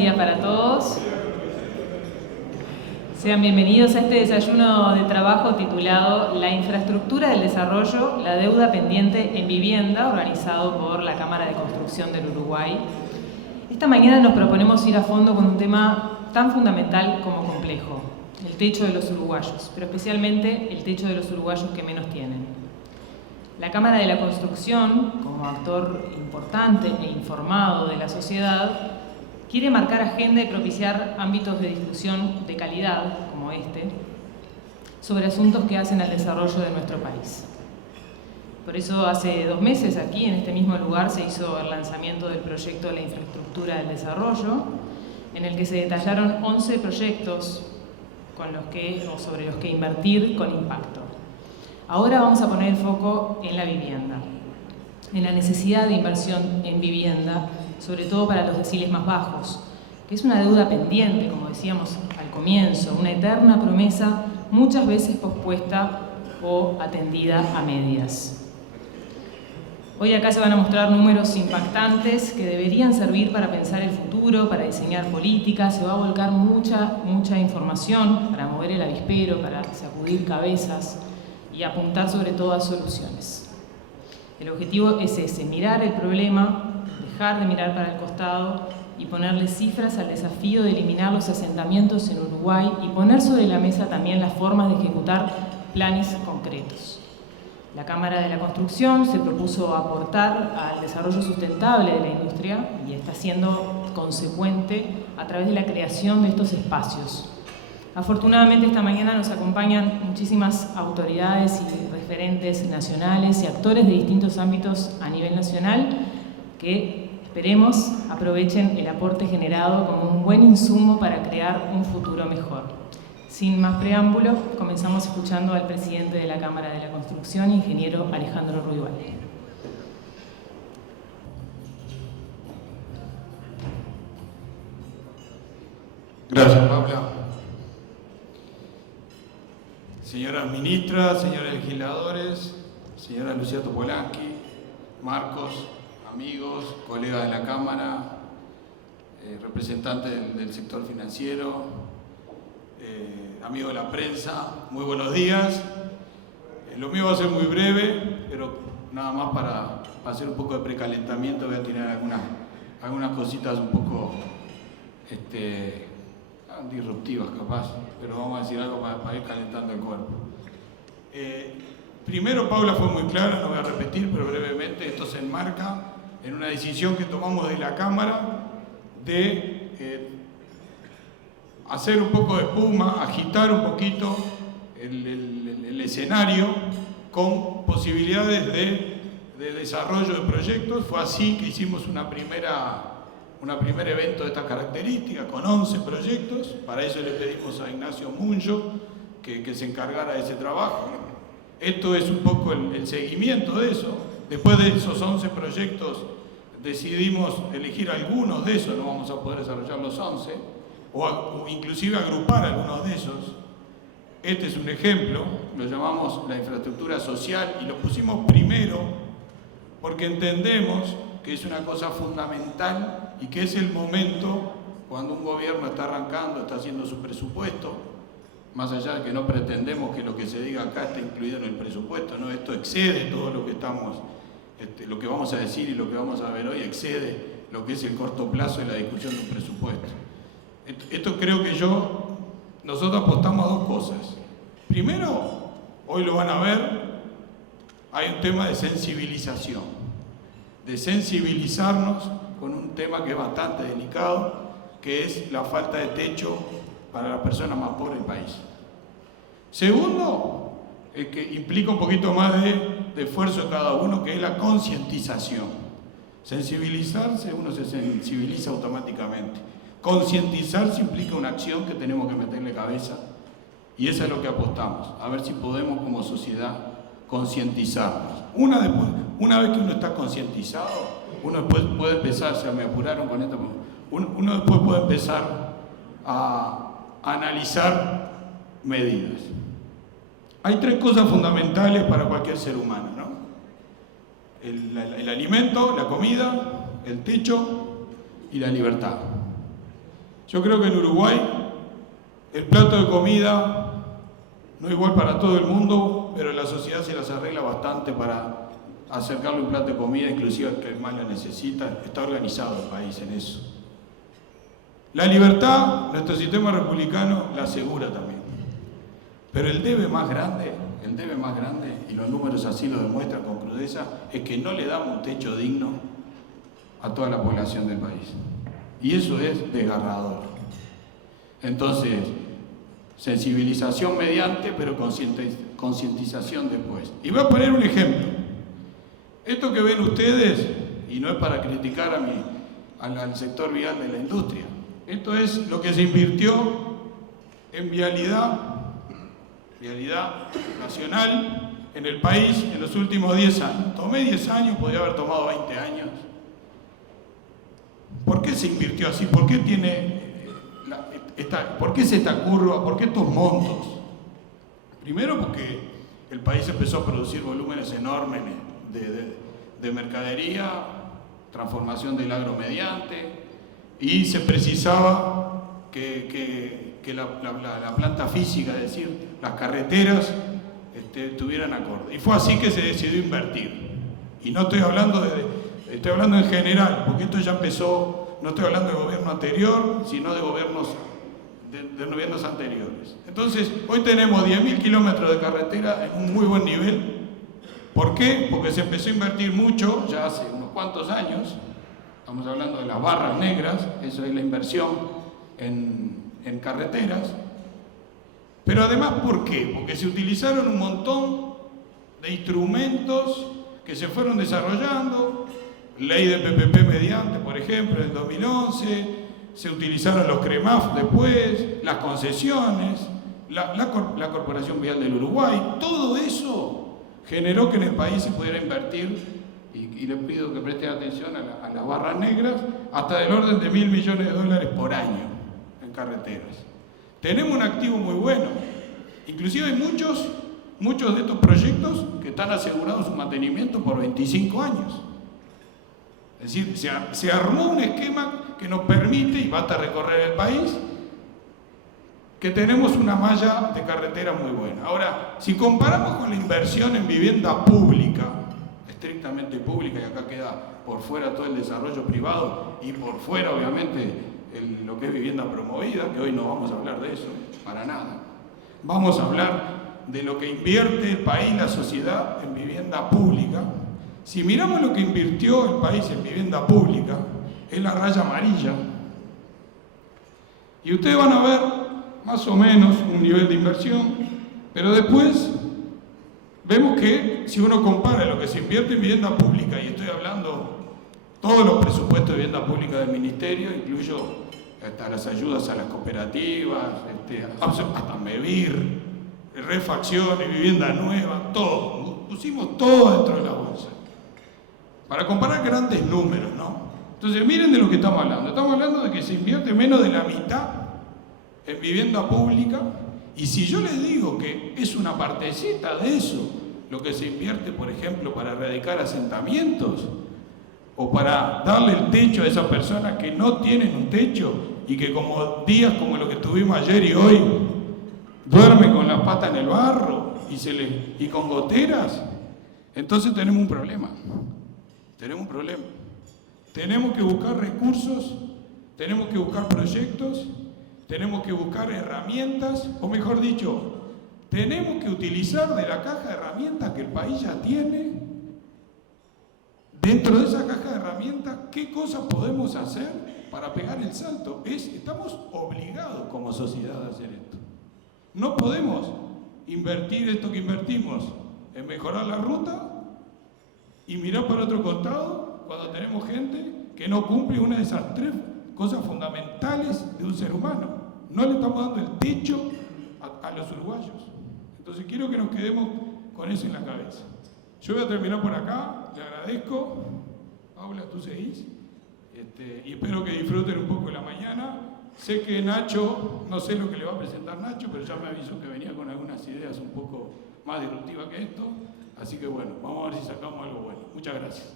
día para todos. Sean bienvenidos a este desayuno de trabajo titulado La infraestructura del desarrollo, la deuda pendiente en vivienda, organizado por la Cámara de Construcción del Uruguay. Esta mañana nos proponemos ir a fondo con un tema tan fundamental como complejo, el techo de los uruguayos, pero especialmente el techo de los uruguayos que menos tienen. La Cámara de la Construcción, como actor importante e informado de la sociedad, quiere marcar agenda y propiciar ámbitos de discusión de calidad, como este, sobre asuntos que hacen al desarrollo de nuestro país. Por eso hace 2 meses aquí, en este mismo lugar, se hizo el lanzamiento del proyecto de la infraestructura del desarrollo, en el que se detallaron 11 proyectos sobre los que invertir con impacto. Ahora vamos a poner el foco en la vivienda, en la necesidad de inversión en vivienda, sobre todo para los deciles más bajos, que es una deuda pendiente, como decíamos al comienzo, una eterna promesa muchas veces pospuesta o atendida a medias. Hoy acá se van a mostrar números impactantes que deberían servir para pensar el futuro, para diseñar políticas. Se va a volcar mucha información para mover el avispero, para sacudir cabezas y apuntar sobre todo a soluciones. El objetivo es ese, mirar el problema, dejar de mirar para el costado y ponerle cifras al desafío de eliminar los asentamientos en Uruguay y poner sobre la mesa también las formas de ejecutar planes concretos. La Cámara de la Construcción se propuso aportar al desarrollo sustentable de la industria y está siendo consecuente a través de la creación de estos espacios. Afortunadamente esta mañana nos acompañan muchísimas autoridades y referentes nacionales y actores de distintos ámbitos a nivel nacional que esperemos aprovechen el aporte generado como un buen insumo para crear un futuro mejor. Sin más preámbulo, comenzamos escuchando al presidente de la Cámara de la Construcción, ingeniero Alejandro Ruibal. Gracias, Paula. Señoras ministras, señores legisladores, señora Lucía Topolansky, Marcos, amigos, colegas de la Cámara, representantes del sector financiero, amigos de la prensa, muy buenos días. Lo mío va a ser muy breve, pero nada más para hacer un poco de precalentamiento. Voy a tirar algunas cositas un poco disruptivas capaz, pero vamos a decir algo para ir calentando el cuerpo. Primero, Paula fue muy clara, no voy a repetir, pero brevemente esto se enmarca en una decisión que tomamos de la Cámara de hacer un poco de espuma, agitar un poquito el escenario con posibilidades de desarrollo de proyectos. Fue así que hicimos un primer evento de estas características con 11 proyectos. Para eso le pedimos a Ignacio Munjo que se encargara de ese trabajo. Esto es un poco el seguimiento de eso. Después de esos 11 proyectos decidimos elegir algunos de esos, no vamos a poder desarrollar los 11, o inclusive agrupar algunos de esos. Este es un ejemplo, lo llamamos la infraestructura social y lo pusimos primero porque entendemos que es una cosa fundamental y que es el momento cuando un gobierno está arrancando, está haciendo su presupuesto, más allá de que no pretendemos que lo que se diga acá esté incluido en el presupuesto, ¿no? Esto excede todo lo que lo que vamos a decir y lo que vamos a ver hoy excede lo que es el corto plazo y la discusión de un presupuesto. Esto creo que nosotros apostamos a 2 cosas. Primero, hoy lo van a ver, hay un tema de sensibilización, de sensibilizarnos con un tema que es bastante delicado, que es la falta de techo para las personas más pobres del país. Segundo, que implica un poquito más de esfuerzo de cada uno, que es la concientización. Sensibilizarse, uno se sensibiliza automáticamente. Concientizarse implica una acción que tenemos que meterle cabeza, y eso es lo que apostamos, a ver si podemos como sociedad concientizarnos. Una vez que uno está concientizado, uno después puede empezar, me apuraron con esto, uno después puede empezar a analizar medidas. Hay 3 cosas fundamentales para cualquier ser humano, ¿no? El alimento, la comida, el techo y la libertad. Yo creo que en Uruguay el plato de comida no es igual para todo el mundo, pero la sociedad se las arregla bastante para acercarle un plato de comida, inclusive al que más la necesita. Está organizado el país en eso. La libertad, nuestro sistema republicano la asegura también. Pero el debe más grande, y los números así lo demuestran con crudeza, es que no le damos un techo digno a toda la población del país. Y eso es desgarrador. Entonces, sensibilización mediante, pero concientización después. Y voy a poner un ejemplo. Esto que ven ustedes, y no es para criticar al sector vial de la industria, esto es lo que se invirtió en vialidad nacional en el país en los últimos 10 años. Tomé 10 años, podría haber tomado 20 años. ¿Por qué se invirtió así? ¿Por qué ¿por qué es esta curva? ¿Por qué estos montos? Primero porque el país empezó a producir volúmenes enormes de mercadería, transformación del agro mediante, y se precisaba que la planta física, es decir, las carreteras, tuvieran acorde. Y fue así que se decidió invertir. Y no estoy hablando estoy hablando en general, porque esto ya empezó, no estoy hablando de gobierno anterior, sino de gobiernos anteriores. Entonces, hoy tenemos 10.000 kilómetros de carretera en un muy buen nivel. ¿Por qué? Porque se empezó a invertir mucho, ya hace unos cuantos años. Estamos hablando de las barras negras, eso es la inversión en carreteras. Pero además, ¿por qué? Porque se utilizaron un montón de instrumentos que se fueron desarrollando. Ley de PPP mediante, por ejemplo, en 2011, se utilizaron los CREMAF después, las concesiones, la Corporación Vial del Uruguay. Todo eso generó que en el país se pudiera invertir, y les pido que presten atención a las barras negras, hasta del orden de $1.000 millones por año en carreteras. Tenemos un activo muy bueno. Inclusive hay muchos de estos proyectos que están asegurados su mantenimiento por 25 años. Es decir, se armó un esquema que nos permite, y basta recorrer el país, que tenemos una malla de carretera muy buena. Ahora, si comparamos con la inversión en vivienda pública, estrictamente pública, y acá queda por fuera todo el desarrollo privado, y por fuera, obviamente, lo que es vivienda promovida, que hoy no vamos a hablar de eso, para nada. Vamos a hablar de lo que invierte el país, la sociedad, en vivienda pública. Si miramos lo que invirtió el país en vivienda pública, es la raya amarilla. Y ustedes van a ver más o menos un nivel de inversión, pero después vemos que si uno compara lo que se invierte en vivienda pública, y estoy hablando todos los presupuestos de vivienda pública del Ministerio, incluyo hasta las ayudas a las cooperativas, hasta MEVIR, refacciones, vivienda nueva, todo. Pusimos todo dentro de la bolsa. Para comparar grandes números, ¿no? Entonces, miren de lo que estamos hablando. Estamos hablando de que se invierte menos de la mitad en vivienda pública, y si yo les digo que es una partecita de eso lo que se invierte, por ejemplo, para erradicar asentamientos, o para darle el techo a esas personas que no tienen un techo y que como días como lo que tuvimos ayer y hoy duermen con las patas en el barro y con goteras, entonces tenemos un problema. Tenemos que buscar recursos, tenemos que buscar proyectos, tenemos que buscar herramientas, o mejor dicho, tenemos que utilizar de la caja de herramientas que el país ya tiene. Dentro de esa caja de herramientas, ¿qué cosas podemos hacer para pegar el salto? Estamos obligados como sociedad a hacer esto. No podemos invertir esto que invertimos en mejorar la ruta y mirar para otro costado cuando tenemos gente que no cumple una de esas 3 cosas fundamentales de un ser humano. No le estamos dando el techo a los uruguayos. Entonces quiero que nos quedemos con eso en la cabeza. Yo voy a terminar por acá, le agradezco. Paula, tú seguís. Y espero que disfruten un poco la mañana. Sé que Nacho, no sé lo que le va a presentar Nacho, pero ya me avisó que venía con algunas ideas un poco más disruptivas que esto. Así que bueno, vamos a ver si sacamos algo bueno. Muchas gracias.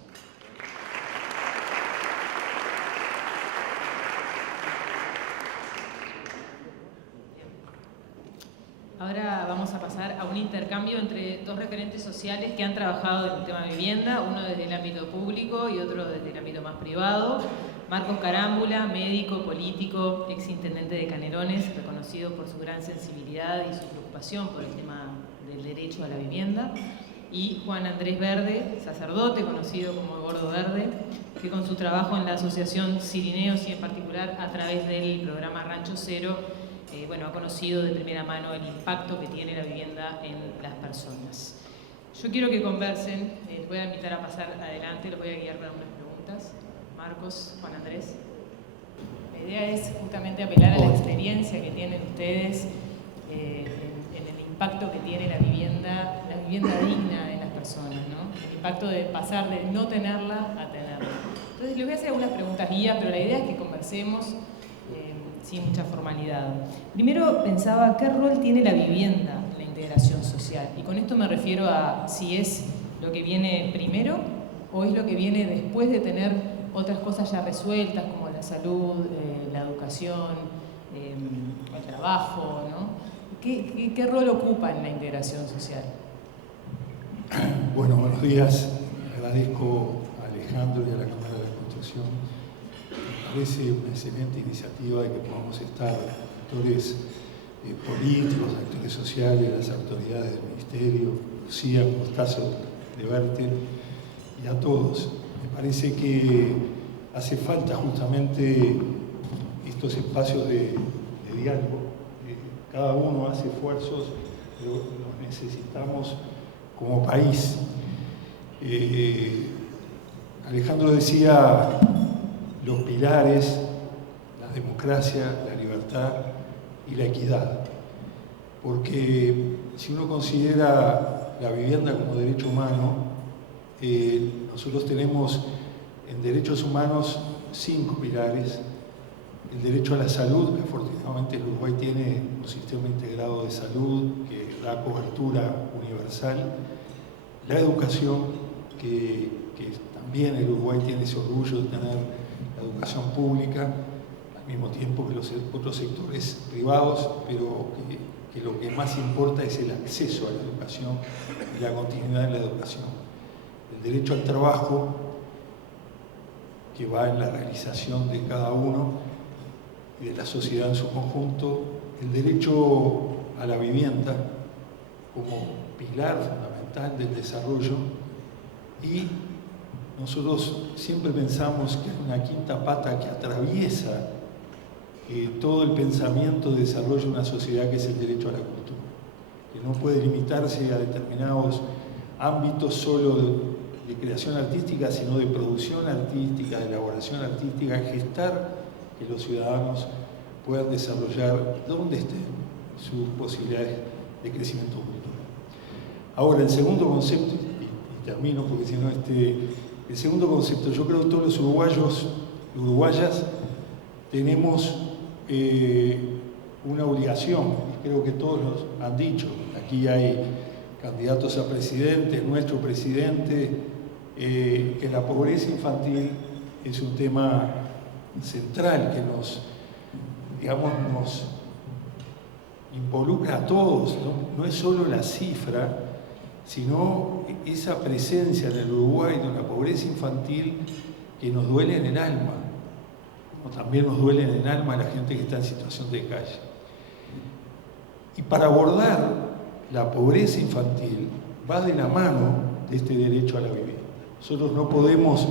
Ahora vamos a pasar a un intercambio entre dos referentes sociales que han trabajado en el tema de vivienda, uno desde el ámbito público y otro desde el ámbito más privado. Marcos Carámbula, médico, político, exintendente de Canelones, reconocido por su gran sensibilidad y su preocupación por el tema del derecho a la vivienda. Y Juan Andrés Verde, sacerdote, conocido como Gordo Verde, que con su trabajo en la Asociación Cirineos y en particular a través del programa Rancho Cero, ha conocido de primera mano el impacto que tiene la vivienda en las personas. Yo quiero que conversen, les voy a invitar a pasar adelante, los voy a guiar para unas preguntas. Marcos, Juan Andrés. La idea es justamente apelar a la experiencia que tienen ustedes en el impacto que tiene la vivienda digna en las personas, ¿no? El impacto de pasar de no tenerla a tenerla. Entonces les voy a hacer algunas preguntas guías, pero la idea es que conversemos sin mucha formalidad. Primero pensaba, ¿qué rol tiene la vivienda en la integración social? Y con esto me refiero a si es lo que viene primero o es lo que viene después de tener otras cosas ya resueltas, como la salud, la educación, el trabajo, ¿no? ¿Qué rol ocupa en la integración social? Bueno, buenos días. Agradezco a Alejandro y a la Cámara de Construcción. Me parece una excelente iniciativa de que podamos estar actores políticos, actores sociales, las autoridades del Ministerio, Lucía, Costazo de Bertel y a todos. Me parece que hace falta justamente estos espacios de diálogo. Cada uno hace esfuerzos, pero los necesitamos como país. Alejandro decía los pilares, la democracia, la libertad y la equidad. Porque si uno considera la vivienda como derecho humano, nosotros tenemos en derechos humanos 5 pilares. El derecho a la salud, que afortunadamente el Uruguay tiene un sistema integrado de salud que da cobertura universal. La educación, que también el Uruguay tiene ese orgullo de tener la educación pública, al mismo tiempo que los otros sectores privados, pero que lo que más importa es el acceso a la educación y la continuidad en la educación. El derecho al trabajo, que va en la realización de cada uno y de la sociedad en su conjunto, el derecho a la vivienda como pilar fundamental del desarrollo, y nosotros siempre pensamos que hay una quinta pata que atraviesa todo el pensamiento de desarrollo de una sociedad, que es el derecho a la cultura, que no puede limitarse a determinados ámbitos solo de creación artística, sino de producción artística, de elaboración artística, gestar que los ciudadanos puedan desarrollar donde estén sus posibilidades de crecimiento cultural. Ahora, el segundo concepto, y termino porque si no, el segundo concepto, yo creo que todos los uruguayos y uruguayas tenemos una obligación, y creo que todos los han dicho, aquí hay candidatos a presidente, nuestro presidente, que la pobreza infantil es un tema central que nos involucra a todos, ¿no? No es solo la cifra, sino esa presencia en el Uruguay de una pobreza infantil que nos duele en el alma, como también nos duele en el alma a la gente que está en situación de calle. Y para abordar la pobreza infantil va de la mano de este derecho a la vivienda. Nosotros no podemos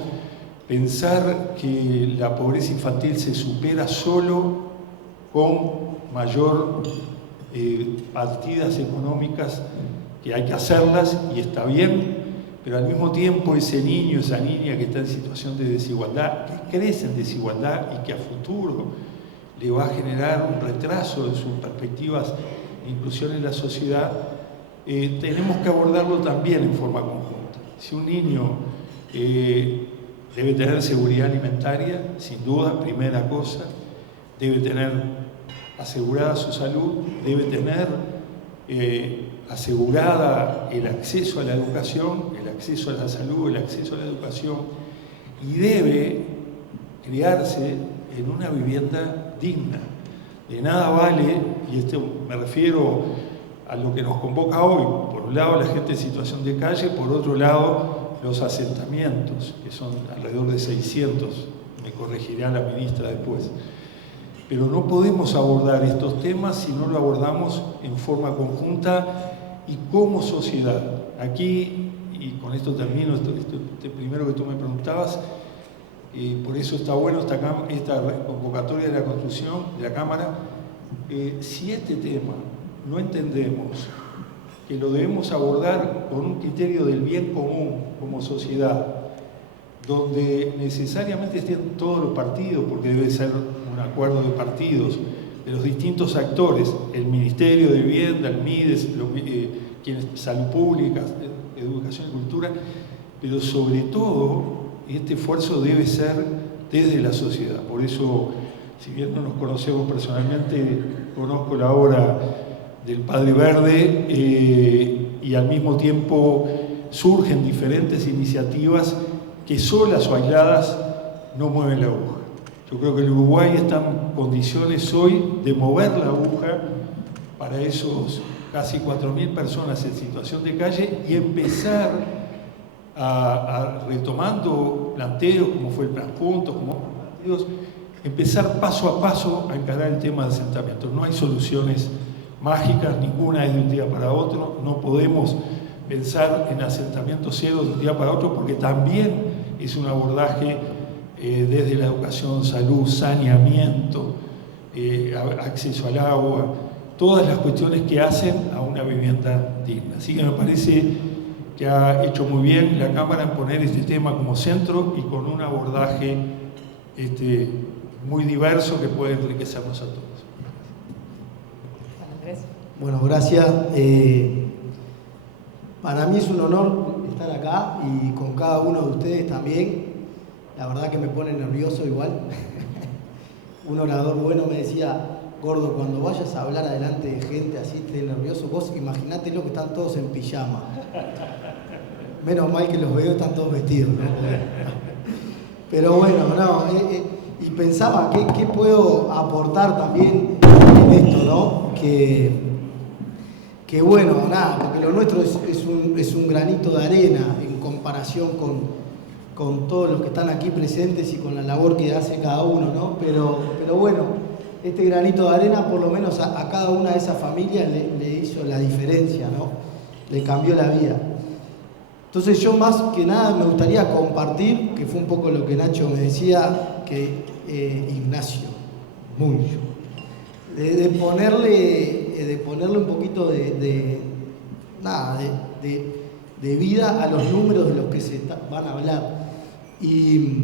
pensar que la pobreza infantil se supera solo con mayor partidas económicas, que hay que hacerlas y está bien, pero al mismo tiempo ese niño, esa niña que está en situación de desigualdad, que crece en desigualdad y que a futuro le va a generar un retraso en sus perspectivas de inclusión en la sociedad, tenemos que abordarlo también en forma conjunta. Si un niño debe tener seguridad alimentaria, sin duda, primera cosa, debe tener asegurada su salud, debe tener asegurada el acceso a la educación, el acceso a la salud, el acceso a la educación, y debe criarse en una vivienda digna. De nada vale, y esto me refiero a lo que nos convoca hoy. Por un lado, la gente en situación de calle, por otro lado, los asentamientos, que son alrededor de 600, me corregirá la ministra después. Pero no podemos abordar estos temas si no lo abordamos en forma conjunta y como sociedad. Aquí, y con esto termino, este primero que tú me preguntabas, por eso está bueno esta convocatoria de la construcción de la Cámara. Si este tema no entendemos que lo debemos abordar con un criterio del bien común como sociedad, donde necesariamente estén todos los partidos, porque debe ser un acuerdo de partidos, de los distintos actores, el Ministerio de Vivienda, el MIDES, Salud Pública, Educación y Cultura, pero sobre todo este esfuerzo debe ser desde la sociedad. Por eso, si bien no nos conocemos personalmente, conozco la obra del Padre Verde y al mismo tiempo surgen diferentes iniciativas que solas o aisladas no mueven la aguja. Yo creo que el Uruguay está en condiciones hoy de mover la aguja para esos casi 4.000 personas en situación de calle y empezar retomando planteos como fue el Plan Juntos, como partidos, empezar paso a paso a encarar el tema de asentamientos. No hay soluciones mágicas, ninguna es de un día para otro, no podemos pensar en asentamientos cero de un día para otro porque también es un abordaje desde la educación, salud, saneamiento, acceso al agua, todas las cuestiones que hacen a una vivienda digna. Así que me parece que ha hecho muy bien la Cámara en poner este tema como centro y con un abordaje muy diverso que puede enriquecernos a todos. Bueno, gracias. Para mí es un honor estar acá y con cada uno de ustedes también. La verdad que me pone nervioso igual. Un orador bueno me decía: Gordo, cuando vayas a hablar adelante de gente así, estés nervioso, vos imaginate lo que están todos en pijama. Menos mal que los veo, están todos vestidos, ¿no? Pero bueno, no, y pensaba, ¿qué puedo aportar también en esto, no? Que bueno, nada, porque lo nuestro es un granito de arena en comparación con todos los que están aquí presentes y con la labor que hace cada uno, ¿no? Pero bueno, este granito de arena por lo menos a cada una de esas familias le hizo la diferencia, ¿no? Le cambió la vida. Entonces yo más que nada me gustaría compartir, que fue un poco lo que Nacho me decía, que Ignacio, mucho, de ponerle un poquito de vida a los números de los que se van a hablar. Y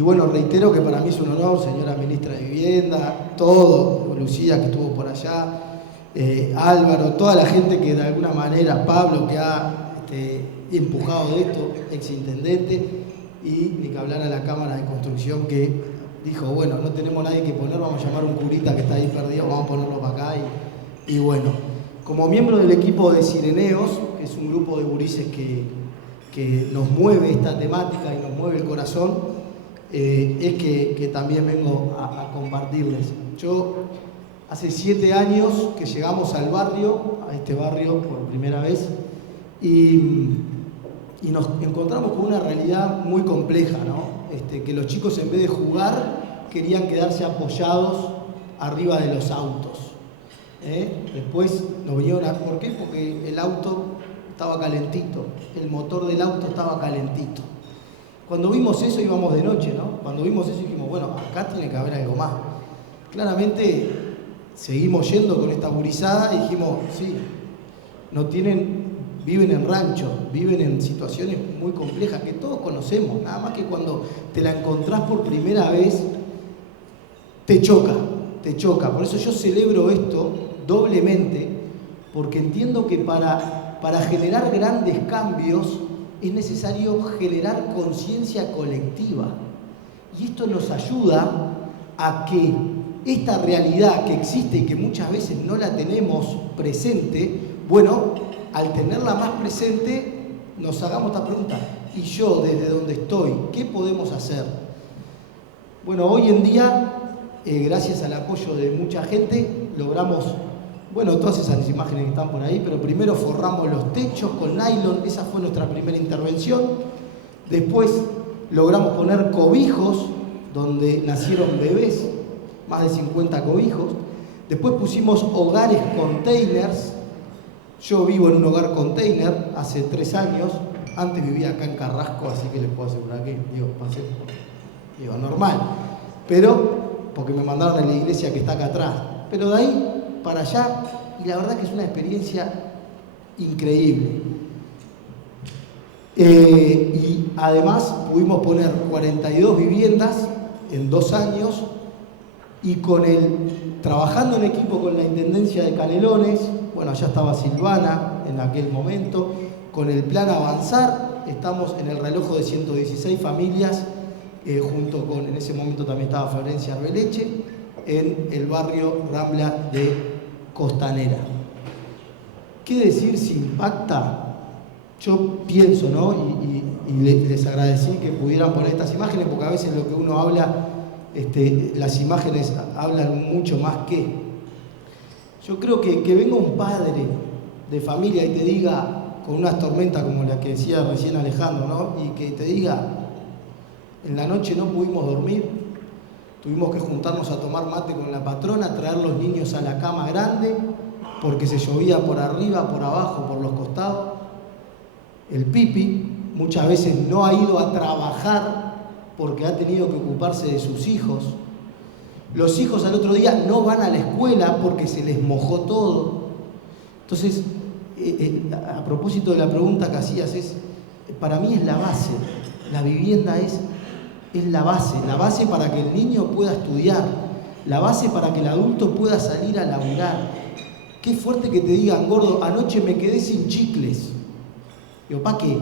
bueno, reitero que para mí es un honor, señora ministra de Vivienda, todo, Lucía que estuvo por allá, Álvaro, toda la gente que de alguna manera, Pablo que ha empujado de esto, exintendente, y ni que hablar a la Cámara de Construcción que dijo, bueno, no tenemos nadie que poner, vamos a llamar a un curita que está ahí perdido, vamos a ponerlo para acá. Y bueno, como miembro del equipo de Sireneos, que es un grupo de gurises que nos mueve esta temática y nos mueve el corazón, es que también vengo a compartirles. Yo hace 7 años que llegamos al barrio, a este barrio por primera vez, y nos encontramos con una realidad muy compleja, ¿no? Que los chicos en vez de jugar querían quedarse apoyados arriba de los autos. Después nos vinieron a... ¿Por qué? Porque el auto estaba calentito, el motor del auto estaba calentito. Cuando vimos eso íbamos de noche, ¿no? Cuando vimos eso dijimos, bueno, acá tiene que haber algo más. Claramente seguimos yendo con esta gurizada y dijimos, sí, viven en ranchos, viven en situaciones muy complejas que todos conocemos, nada más que cuando te la encontrás por primera vez, te choca. Por eso yo celebro esto doblemente, porque entiendo que para generar grandes cambios es necesario generar conciencia colectiva. Y esto nos ayuda a que esta realidad que existe y que muchas veces no la tenemos presente, bueno, al tenerla más presente, nos hagamos esta pregunta. ¿Y yo, desde donde estoy, qué podemos hacer? Bueno, hoy en día, gracias al apoyo de mucha gente, logramos bueno, todas esas imágenes que están por ahí, pero primero forramos los techos con nylon, esa fue nuestra primera intervención. Después logramos poner cobijos donde nacieron bebés, más de 50 cobijos. Después pusimos hogares containers. Yo vivo en un hogar container hace 3 años. Antes vivía acá en Carrasco, así que les puedo asegurar que, pasé, normal. Pero, porque me mandaron a la iglesia que está acá atrás. Pero de ahí para allá, y la verdad que es una experiencia increíble. Y además pudimos poner 42 viviendas en 2 años, y trabajando en equipo con la Intendencia de Canelones, bueno, allá estaba Silvana en aquel momento, con el plan Avanzar, estamos en el reloj de 116 familias, junto con, en ese momento también estaba Florencia Arbeleche, en el barrio Rambla de Costanera. ¿Qué decir si impacta? Yo pienso, ¿no? Y les agradecí que pudieran poner estas imágenes, porque a veces lo que uno habla, las imágenes hablan mucho más que. Yo creo que venga un padre de familia y te diga, con unas tormentas como la que decía recién Alejandro, ¿no? Y que te diga, en la noche no pudimos dormir, tuvimos que juntarnos a tomar mate con la patrona, traer los niños a la cama grande, porque se llovía por arriba, por abajo, por los costados. El Pipi muchas veces no ha ido a trabajar porque ha tenido que ocuparse de sus hijos. Los hijos al otro día no van a la escuela porque se les mojó todo. Entonces, a propósito de la pregunta que hacías, para mí es la base. La vivienda es la base para que el niño pueda estudiar, la base para que el adulto pueda salir a laburar. Qué fuerte que te digan, gordo, anoche me quedé sin chicles. Digo, ¿para qué?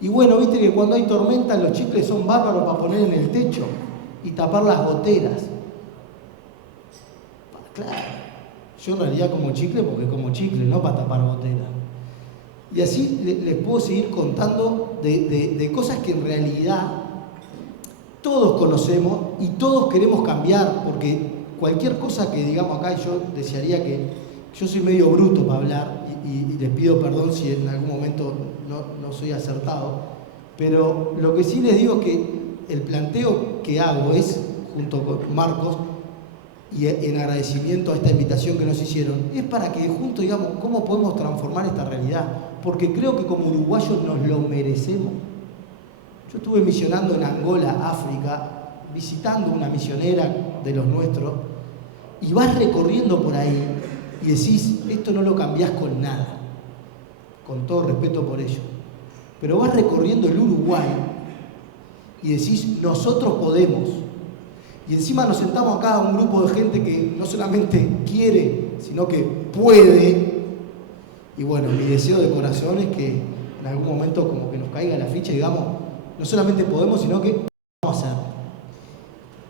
Y bueno, viste que cuando hay tormenta los chicles son bárbaros para poner en el techo y tapar las goteras. Claro, yo en realidad como chicle porque como chicle, no para tapar goteras. Y así les puedo seguir contando de cosas que en realidad todos conocemos y todos queremos cambiar, porque cualquier cosa que digamos acá, yo desearía que... Yo soy medio bruto para hablar y les pido perdón si en algún momento no soy acertado, pero lo que sí les digo es que el planteo que hago es, junto con Marcos, y en agradecimiento a esta invitación que nos hicieron, es para que juntos digamos cómo podemos transformar esta realidad, porque creo que como uruguayos nos lo merecemos. Yo estuve misionando en Angola, África, visitando una misionera de los nuestros, y vas recorriendo por ahí y decís, esto no lo cambiás con nada, con todo respeto por ello, pero vas recorriendo el Uruguay y decís, nosotros podemos. Y encima nos sentamos acá un grupo de gente que no solamente quiere, sino que puede. Y bueno, mi deseo de corazón es que en algún momento como que nos caiga la ficha y digamos, no solamente podemos, sino que vamos a hacer.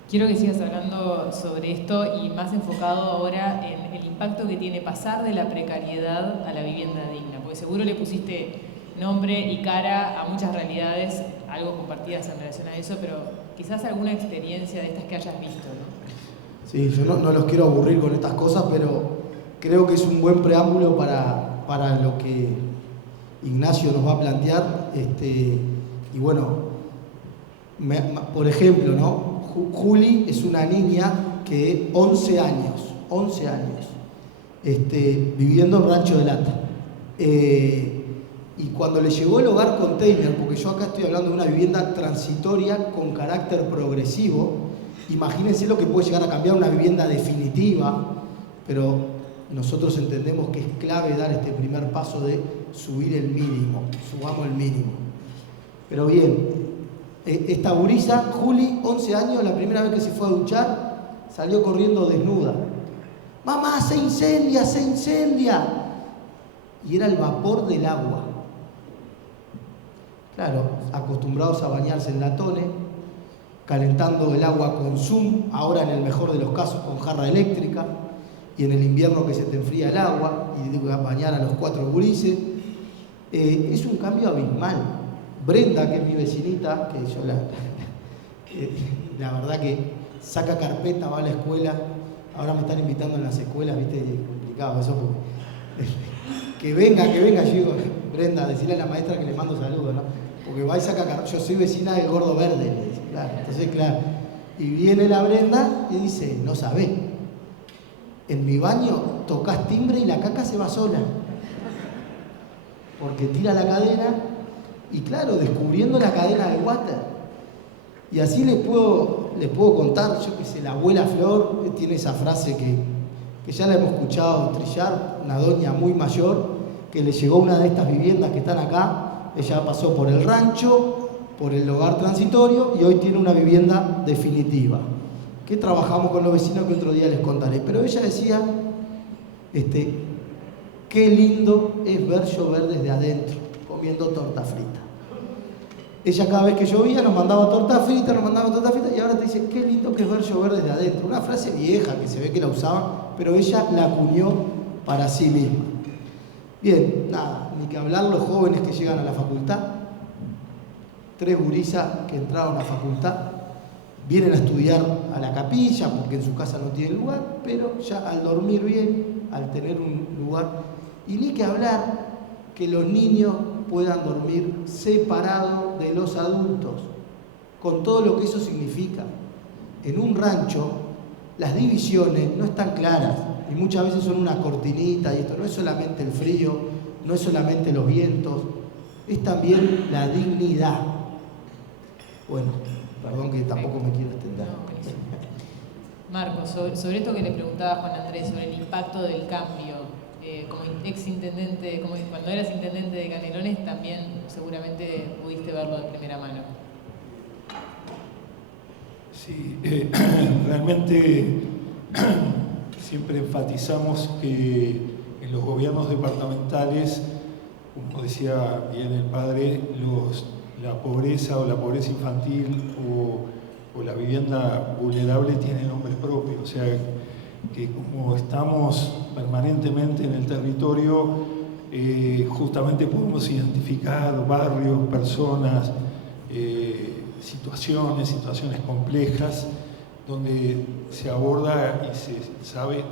Quiero que sigas hablando sobre esto y más enfocado ahora en el impacto que tiene pasar de la precariedad a la vivienda digna, porque seguro le pusiste nombre y cara a muchas realidades, algo compartidas en relación a eso, pero quizás alguna experiencia de estas que hayas visto, ¿no? Sí, yo no los quiero aburrir con estas cosas, pero creo que es un buen preámbulo para lo que Ignacio nos va a plantear. Y bueno, por ejemplo, ¿no? Juli es una niña que 11 años, viviendo en Rancho de Lata. Y cuando le llegó el hogar container, porque yo acá estoy hablando de una vivienda transitoria con carácter progresivo, imagínense lo que puede llegar a cambiar una vivienda definitiva, pero nosotros entendemos que es clave dar este primer paso de subir el mínimo, subamos el mínimo. Pero bien, esta gurisa, Juli, 11 años, la primera vez que se fue a duchar, salió corriendo desnuda. ¡Mamá, se incendia, se incendia! Y era el vapor del agua. Claro, acostumbrados a bañarse en latones, calentando el agua con Zoom, ahora en el mejor de los casos con jarra eléctrica, y en el invierno que se te enfría el agua, y bañar a los 4 gurises. Es un cambio abismal. Brenda, que es mi vecinita, que yo la verdad que saca carpeta, va a la escuela, ahora me están invitando en las escuelas, viste, y es complicado eso porque que venga, yo digo, Brenda, decirle a la maestra que le mando saludos, ¿no? Porque va y saca, yo soy vecina del Gordo Verde, le dice, claro, entonces claro, y viene la Brenda y dice, no sabés, en mi baño tocas timbre y la caca se va sola, porque tira la cadena, y claro, descubriendo la cadena de water. Y así les puedo contar, yo que sé, la abuela Flor tiene esa frase que ya la hemos escuchado trillar, una doña muy mayor, que le llegó una de estas viviendas que están acá, ella pasó por el rancho, por el hogar transitorio y hoy tiene una vivienda definitiva, que trabajamos con los vecinos que otro día les contaré. Pero ella decía, qué lindo es ver llover desde adentro, comiendo torta frita. Ella cada vez que llovía nos mandaba torta frita y ahora te dice, qué lindo que es ver llover desde adentro. Una frase vieja que se ve que la usaban, pero ella la acuñó para sí misma. Bien, nada, ni que hablar los jóvenes que llegan a la facultad. 3 gurisas que entraron a la facultad, vienen a estudiar a la capilla porque en su casa no tienen lugar, pero ya al dormir bien, al tener un lugar, y ni que hablar que los niños puedan dormir separados de los adultos, con todo lo que eso significa. En un rancho, las divisiones no están claras, y muchas veces son una cortinita, y esto no es solamente el frío, no es solamente los vientos, es también la dignidad. Bueno, perdón que tampoco me quiero extender. Marcos, sobre esto que le preguntaba Juan Andrés, sobre el impacto del cambio, como ex-intendente, como cuando eras intendente de Canelones, también seguramente pudiste verlo de primera mano. Sí, realmente siempre enfatizamos que en los gobiernos departamentales, como decía bien el padre, la pobreza o la pobreza infantil o la vivienda vulnerable tiene nombres propios, o sea que como estamos permanentemente en el territorio, justamente podemos identificar barrios, personas, situaciones complejas, donde se aborda y se sabe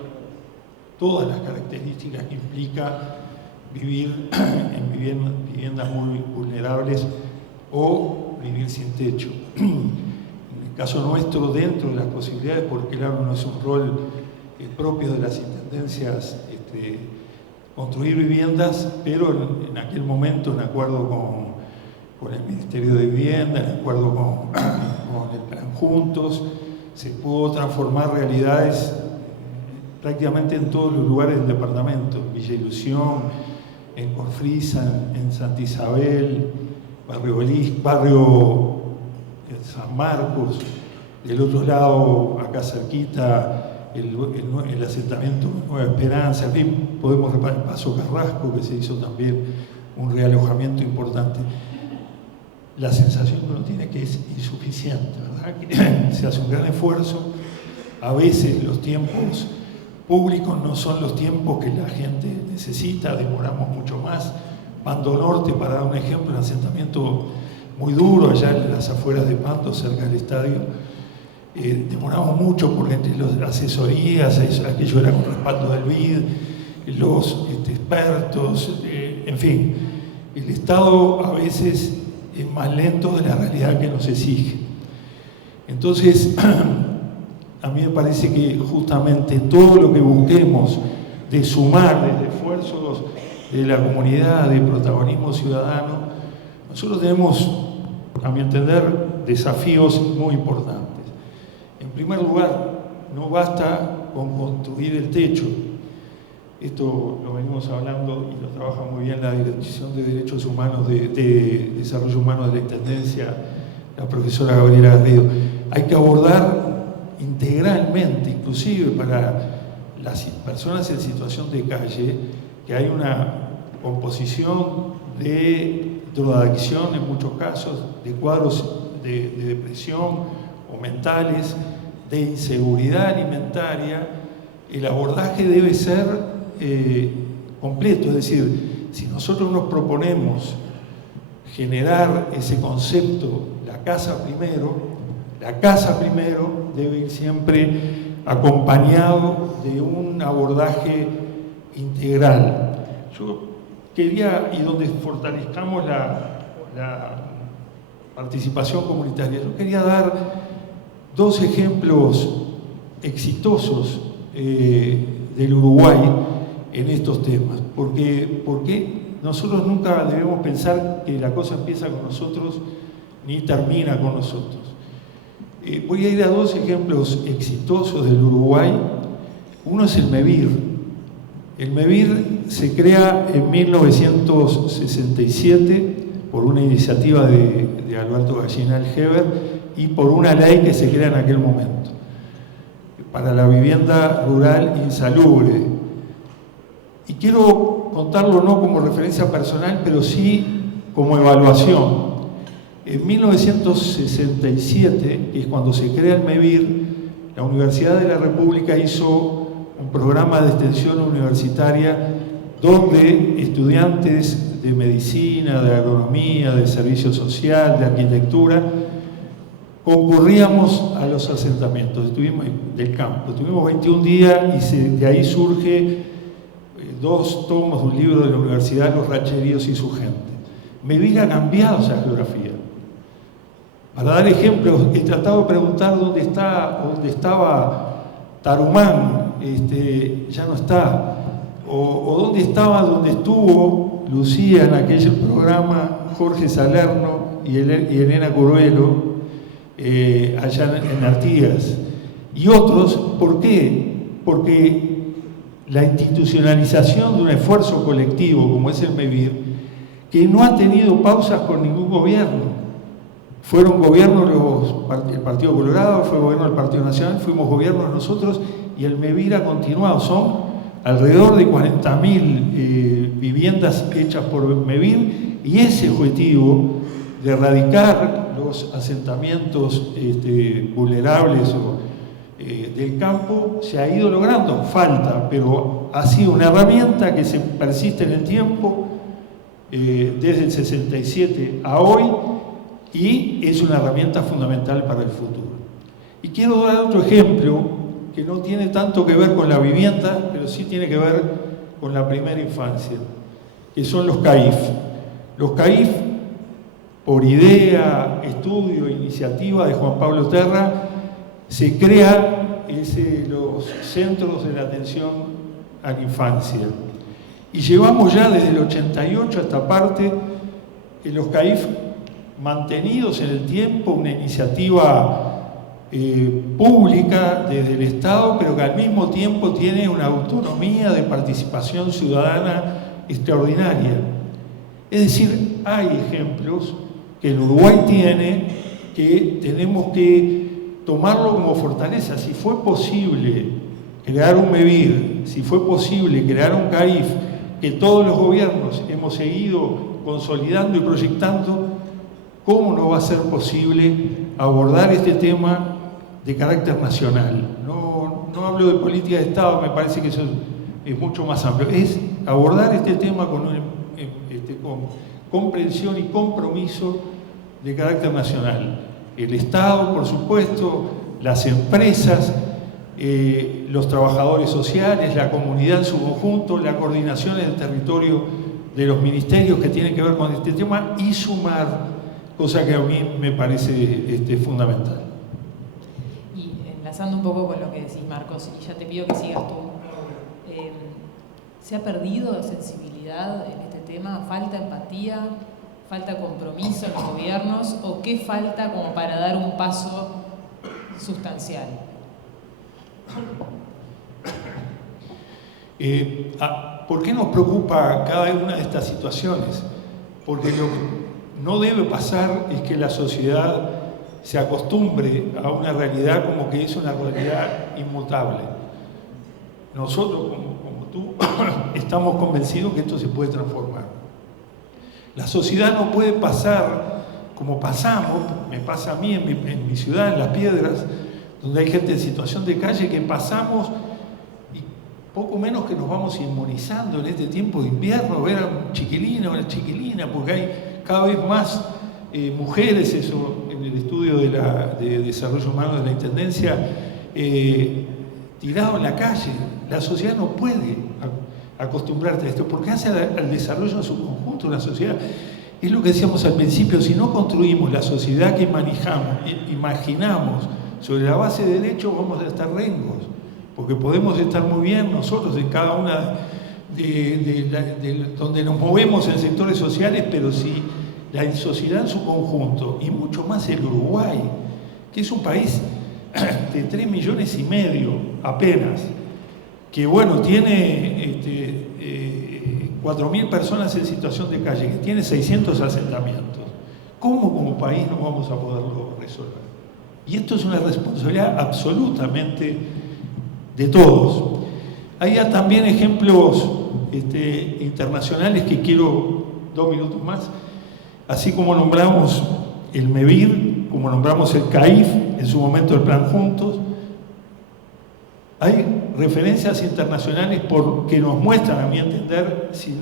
todas las características que implica vivir en viviendas muy vulnerables o vivir sin techo. En el caso nuestro, dentro de las posibilidades, porque claro, no es un rol propio de las intendencias construir viviendas, pero en aquel momento, en acuerdo con el Ministerio de Vivienda, en acuerdo con el Plan Juntos, se pudo transformar realidades prácticamente en todos los lugares del departamento, en Villa Ilusión, en Corfrisa, en Santa Isabel, barrio San Marcos, del otro lado, acá cerquita, el asentamiento Nueva Esperanza, en fin, podemos repasar el Paso Carrasco, que se hizo también un realojamiento importante. La sensación que uno tiene que es insuficiente, ¿verdad? Que se hace un gran esfuerzo, a veces los tiempos públicos no son los tiempos que la gente necesita, demoramos mucho más. Pando Norte, para dar un ejemplo, un asentamiento muy duro allá en las afueras de Pando, cerca del estadio. Demoramos mucho porque entre las asesorías, aquello era con respaldo del BID, los expertos, en fin, el Estado a veces es más lento de la realidad que nos exige. Entonces, a mí me parece que justamente todo lo que busquemos de sumar desde esfuerzos de la comunidad, de protagonismo ciudadano, nosotros tenemos, a mi entender, desafíos muy importantes. En primer lugar, no basta con construir el techo. Esto lo venimos hablando y lo trabaja muy bien la Dirección de Derechos Humanos, de Desarrollo Humano de la Intendencia, la profesora Gabriela Garrido. Hay que abordar integralmente, inclusive para las personas en situación de calle, que hay una composición de drogadicción en muchos casos, de cuadros de depresión o mentales, de inseguridad alimentaria. El abordaje debe ser completo, es decir, si nosotros nos proponemos generar ese concepto, la casa primero debe ir siempre acompañado de un abordaje integral. Yo quería, y donde fortalezcamos la participación comunitaria, yo quería dar dos ejemplos exitosos del Uruguay en estos temas, porque nosotros nunca debemos pensar que la cosa empieza con nosotros ni termina con nosotros. Voy a ir a dos ejemplos exitosos del Uruguay. Uno es el MEVIR. El MEVIR se crea en 1967 por una iniciativa de Alberto Gallinal Heber y por una ley que se crea en aquel momento para la vivienda rural insalubre. Y quiero contarlo no como referencia personal, pero sí como evaluación. En 1967, que es cuando se crea el MEVIR, la Universidad de la República hizo un programa de extensión universitaria donde estudiantes de medicina, de agronomía, de servicio social, de arquitectura, concurríamos a los asentamientos del campo. Estuvimos 21 días y de ahí surge 2 tomos de un libro de la universidad, Los Racheríos y su gente. MEVIR ha cambiado esa geografía. Para dar ejemplos, he tratado de preguntar dónde estaba Tarumán, ya no está, o dónde estuvo Lucía en aquel programa, Jorge Salerno y Elena Curuelo, allá en Artigas, y otros. ¿Por qué? Porque la institucionalización de un esfuerzo colectivo como es el MEVIR, que no ha tenido pausas con ningún gobierno. Fueron gobiernos el Partido Colorado, fue gobierno del Partido Nacional, fuimos gobiernos nosotros, y el MEVIR ha continuado. Son alrededor de 40.000 viviendas hechas por MEVIR, y ese objetivo de erradicar los asentamientos vulnerables del campo se ha ido logrando. Falta, pero ha sido una herramienta que se persiste en el tiempo, desde el 67 a hoy, y es una herramienta fundamental para el futuro. Y quiero dar otro ejemplo que no tiene tanto que ver con la vivienda, pero sí tiene que ver con la primera infancia, que son los CAIF. Los CAIF, por idea, estudio, iniciativa de Juan Pablo Terra, se crean los centros de la atención a la infancia. Y llevamos ya desde el 88 a esta parte los CAIF mantenidos en el tiempo, una iniciativa pública desde el Estado, pero que al mismo tiempo tiene una autonomía de participación ciudadana extraordinaria. Es decir, hay ejemplos que el Uruguay tiene que tenemos que tomarlo como fortaleza. Si fue posible crear un MEVIR, si fue posible crear un CAIF, que todos los gobiernos hemos seguido consolidando y proyectando, ¿cómo no va a ser posible abordar este tema de carácter nacional? No hablo de política de Estado, me parece que eso es mucho más amplio. Es abordar este tema con comprensión y compromiso de carácter nacional. El Estado, por supuesto, las empresas, los trabajadores sociales, la comunidad en su conjunto, la coordinación en el territorio de los ministerios que tienen que ver con este tema, y sumar, cosa que a mí me parece fundamental. Y enlazando un poco con lo que decís, Marcos, y ya te pido que sigas tú, ¿se ha perdido sensibilidad en este tema? ¿Falta empatía? ¿Falta compromiso en los gobiernos? ¿O qué falta como para dar un paso sustancial? ¿Por qué nos preocupa cada una de estas situaciones? Porque lo que no debe pasar es que la sociedad se acostumbre a una realidad como que es una realidad inmutable. Nosotros, como tú, estamos convencidos que esto se puede transformar. La sociedad no puede pasar como pasamos, me pasa a mí en mi ciudad, en Las Piedras, donde hay gente en situación de calle, que pasamos y poco menos que nos vamos inmunizando en este tiempo de invierno, ver a un chiquilino o una chiquilina, porque hay cada vez más mujeres, eso en el estudio de desarrollo humano de la Intendencia, tirado en la calle. La sociedad no puede acostumbrarte a esto, porque hace al desarrollo en su conjunto una sociedad. Es lo que decíamos al principio, si no construimos la sociedad que imaginamos sobre la base de derechos, vamos a estar rengos, porque podemos estar muy bien nosotros en cada una donde nos movemos en sectores sociales, pero si la sociedad en su conjunto, y mucho más el Uruguay, que es un país de 3,5 millones apenas, que bueno, tiene 4.000 personas en situación de calle, que tiene 600 asentamientos. ¿Cómo como país no vamos a poderlo resolver? Y esto es una responsabilidad absolutamente de todos. Hay también ejemplos internacionales que quiero 2 minutos más, así como nombramos el MEVIR, como nombramos el CAIF, en su momento el Plan Juntos. Hay referencias internacionales que nos muestran, a mi entender, si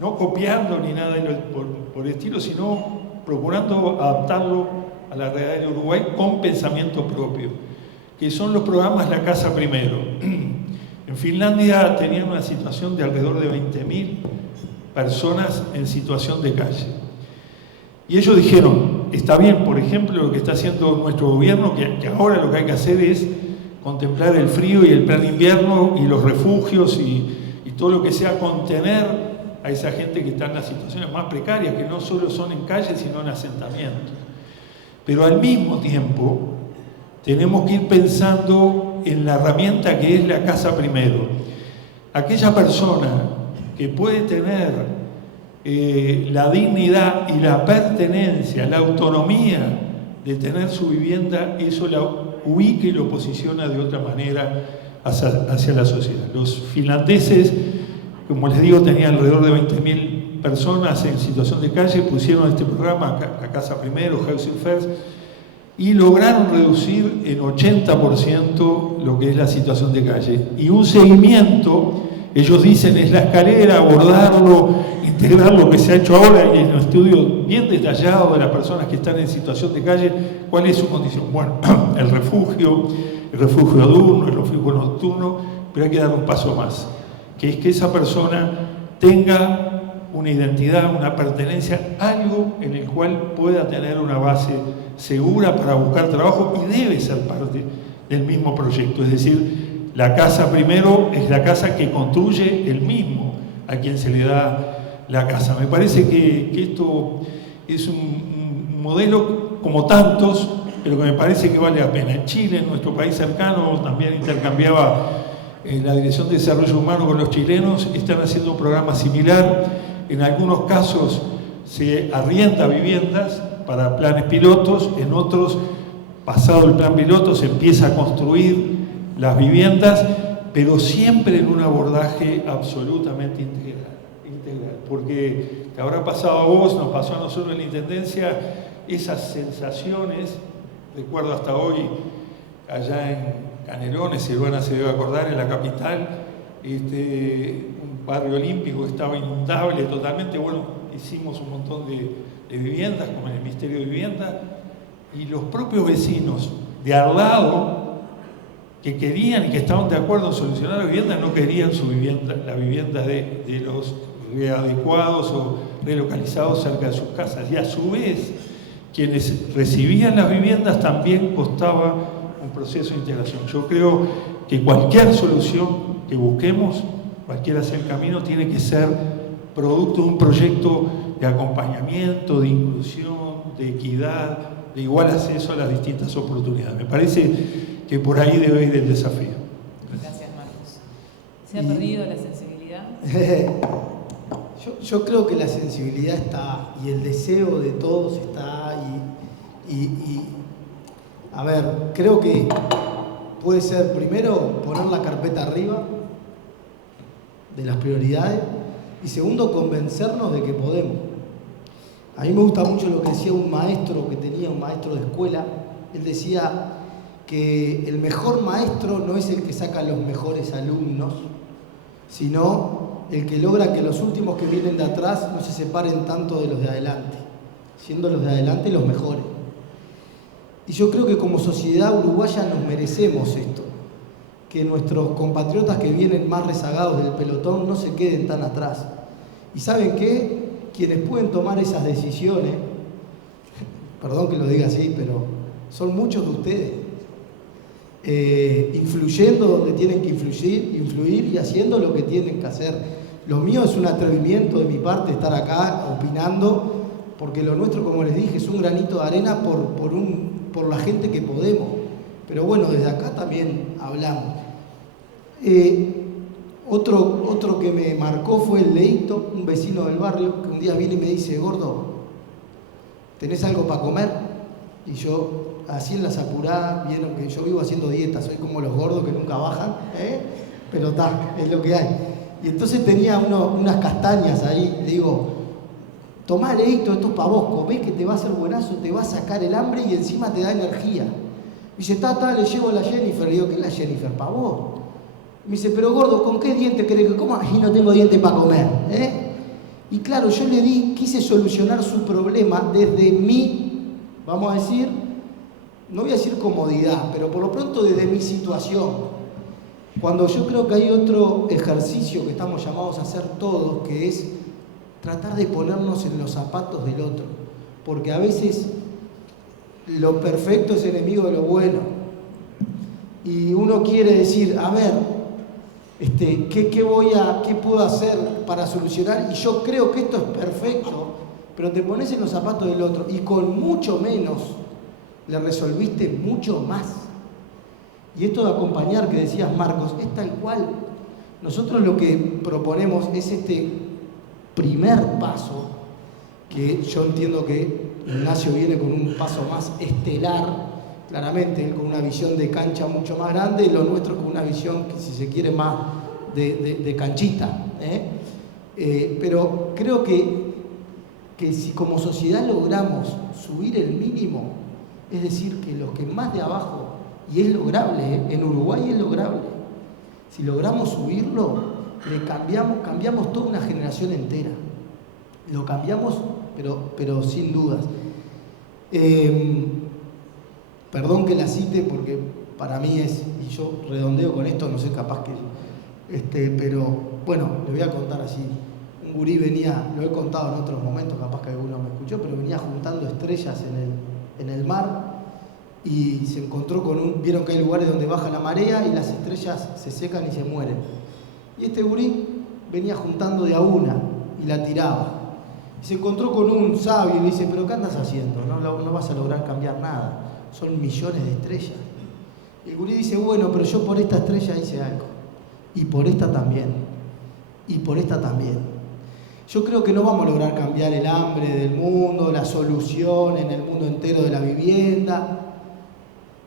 no copiando ni nada por el estilo, sino procurando adaptarlo a la realidad de Uruguay con pensamiento propio, que son los programas La Casa Primero. En Finlandia tenían una situación de alrededor de 20.000 personas en situación de calle. Y ellos dijeron, está bien, por ejemplo, lo que está haciendo nuestro gobierno, que ahora lo que hay que hacer es contemplar el frío y el plan invierno y los refugios y todo lo que sea contener a esa gente que está en las situaciones más precarias, que no solo son en calles, sino en asentamientos. Pero al mismo tiempo tenemos que ir pensando en la herramienta que es la casa primero. Aquella persona que puede tener la dignidad y la pertenencia, la autonomía de tener su vivienda, eso la ubica y lo posiciona de otra manera hacia la sociedad. Los finlandeses, como les digo, tenían alrededor de 20.000 personas en situación de calle, pusieron este programa, La Casa Primero, Housing First, y lograron reducir en 80% lo que es la situación de calle. Y un seguimiento, ellos dicen, es la escalera, abordarlo, integrar lo que se ha hecho ahora, y en un estudio bien detallado de las personas que están en situación de calle, cuál es su condición. Bueno, el refugio diurno, el refugio nocturno, pero hay que dar un paso más, que es que esa persona tenga una identidad, una pertenencia, algo en el cual pueda tener una base segura para buscar trabajo, y debe ser parte del mismo proyecto. Es decir, la casa primero es la casa que construye el mismo a quien se le da la casa. Me parece que esto es un modelo como tantos, pero que me parece que vale la pena. En Chile, en nuestro país cercano, también intercambiaba la Dirección de Desarrollo Humano con los chilenos, están haciendo un programa similar. En algunos casos se arrienda viviendas para planes pilotos, en otros, pasado el plan piloto, se empieza a construir las viviendas, pero siempre en un abordaje absolutamente integral. Porque te habrá pasado a vos, nos pasó a nosotros en la Intendencia, esas sensaciones, recuerdo hasta hoy, allá en Canelones, Silvana se debe acordar, en la capital, un barrio olímpico que estaba inundable totalmente. Bueno, hicimos un montón de viviendas, como en el Ministerio de Vivienda, y los propios vecinos de al lado, que querían y que estaban de acuerdo en solucionar la vivienda, no querían su vivienda, la vivienda de los readecuados o relocalizados cerca de sus casas. Y a su vez, quienes recibían las viviendas también costaba un proceso de integración. Yo creo que cualquier solución que busquemos, cualquiera sea el camino, tiene que ser producto de un proyecto de acompañamiento, de inclusión, de equidad, de igual acceso a las distintas oportunidades. Me parece que por ahí debe ir el desafío. Gracias, Marcos. ¿Se ha perdido la sensibilidad? Yo creo que la sensibilidad está, y el deseo de todos está, a ver, creo que puede ser primero poner la carpeta arriba de las prioridades, y segundo, convencernos de que podemos. A mí me gusta mucho lo que decía un maestro de escuela. Él decía que el mejor maestro no es el que saca a los mejores alumnos, sino el que logra que los últimos que vienen de atrás no se separen tanto de los de adelante, siendo los de adelante los mejores. Y yo creo que como sociedad uruguaya nos merecemos esto. que nuestros compatriotas que vienen más rezagados del pelotón no se queden tan atrás. ¿Y saben qué? Quienes pueden tomar esas decisiones, perdón que lo diga así, pero son muchos de ustedes, influyendo donde tienen que influir y haciendo lo que tienen que hacer. Lo mío es un atrevimiento de mi parte estar acá opinando, porque lo nuestro, como les dije, es un granito de arena por la gente que podemos. Pero bueno, desde acá también hablamos. Otro que me marcó fue el Leito, un vecino del barrio, que un día viene y me dice: gordo, ¿tenés algo para comer? Y yo, así en las apuradas, vieron que yo vivo haciendo dieta, soy como los gordos que nunca bajan, pero está, es lo que hay. Y entonces tenía unas castañas ahí, le digo: tomá, Leito, esto es para vos, comés que te va a hacer buenazo, te va a sacar el hambre y encima te da energía. Me dice: le llevo a la Jennifer. Le digo: ¿qué es la Jennifer? ¿Para vos? Me dice: pero gordo, ¿con qué diente querés que coma? Y no tengo diente para comer, Y claro, yo quise solucionar su problema desde mi, vamos a decir, no voy a decir comodidad, pero por lo pronto desde mi situación. Cuando yo creo que hay otro ejercicio que estamos llamados a hacer todos, que es tratar de ponernos en los zapatos del otro. Porque a veces lo perfecto es enemigo de lo bueno. Y uno quiere decir: a ver, ¿qué puedo hacer para solucionar? Y yo creo que esto es perfecto, pero te pones en los zapatos del otro y con mucho menos le resolviste mucho más. Y esto de acompañar, que decías, Marcos, es tal cual. Nosotros lo que proponemos es este primer paso, que yo entiendo que Ignacio viene con un paso más estelar, claramente, él con una visión de cancha mucho más grande, y lo nuestro con una visión, que si se quiere, más de canchita. Pero creo que si como sociedad logramos subir el mínimo, es decir, que los que más de abajo, y es lograble, en Uruguay es lograble, si logramos subirlo, cambiamos toda una generación entera. Lo cambiamos, pero sin dudas. Perdón que la cite porque para mí es, y yo redondeo con esto, no sé, capaz que, pero bueno, le voy a contar así. Un gurí venía, lo he contado en otros momentos, capaz que alguno me escuchó, pero venía juntando estrellas en el mar y se encontró vieron que hay lugares donde baja la marea y las estrellas se secan y se mueren. Y este gurí venía juntando de a una y la tiraba. Y se encontró con un sabio y le dice: pero ¿qué andas haciendo? No vas a lograr cambiar nada. Son millones de estrellas. Y el gurí dice: bueno, pero yo por esta estrella hice algo. Y por esta también. Y por esta también. Yo creo que no vamos a lograr cambiar el hambre del mundo, la solución en el mundo entero de la vivienda.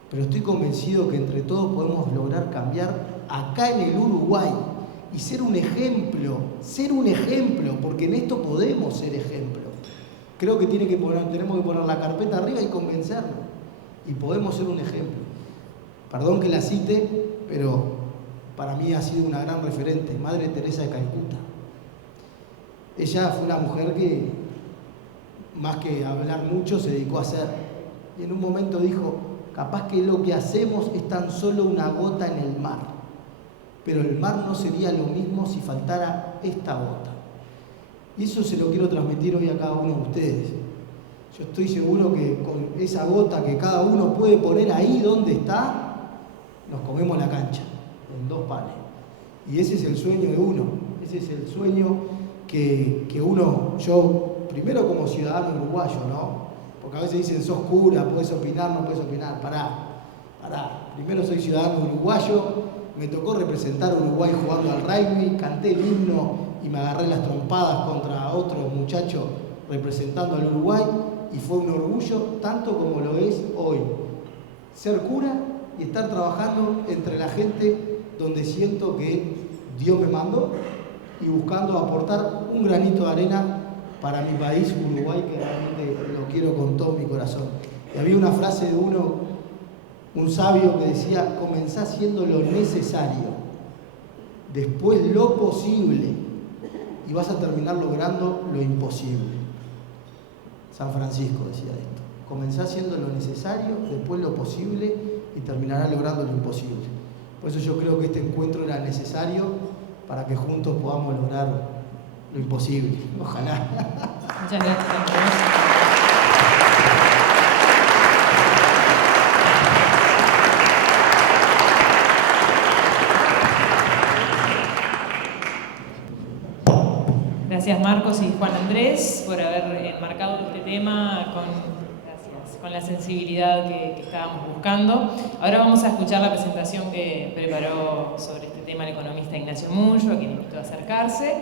Pero estoy convencido que entre todos podemos lograr cambiar acá en el Uruguay. Y ser un ejemplo, porque en esto podemos ser ejemplo. Creo que tenemos que poner la carpeta arriba y convencernos. Y podemos ser un ejemplo. Perdón que la cite, pero para mí ha sido una gran referente, Madre Teresa de Calcuta. Ella fue una mujer que, más que hablar mucho, se dedicó a hacer. Y en un momento dijo: capaz que lo que hacemos es tan solo una gota en el mar. Pero el mar no sería lo mismo si faltara esta gota. Y eso se lo quiero transmitir hoy a cada uno de ustedes. Yo estoy seguro que con esa gota que cada uno puede poner ahí donde está, nos comemos la cancha, en 2 panes. Y ese es el sueño de uno. Ese es el sueño que yo, primero como ciudadano uruguayo, ¿no? Porque a veces dicen: sos cura, podés opinar, no podés opinar. Pará. Primero soy ciudadano uruguayo. Me tocó representar a Uruguay jugando al rugby, canté el himno y me agarré las trompadas contra otros muchachos representando al Uruguay, y fue un orgullo tanto como lo es hoy ser cura y estar trabajando entre la gente donde siento que Dios me mandó y buscando aportar un granito de arena para mi país, Uruguay, que realmente lo quiero con todo mi corazón. Y había una frase de un sabio que decía: comenzá haciendo lo necesario, después lo posible, y vas a terminar logrando lo imposible. San Francisco decía esto: comenzá haciendo lo necesario, después lo posible, y terminarás logrando lo imposible. Por eso yo creo que este encuentro era necesario para que juntos podamos lograr lo imposible. Ojalá. Muchas gracias. Gracias Marcos y Juan Andrés por haber enmarcado este tema con la sensibilidad que estábamos buscando. Ahora vamos a escuchar la presentación que preparó sobre este tema el economista Ignacio Munyo, a quien invitó a acercarse.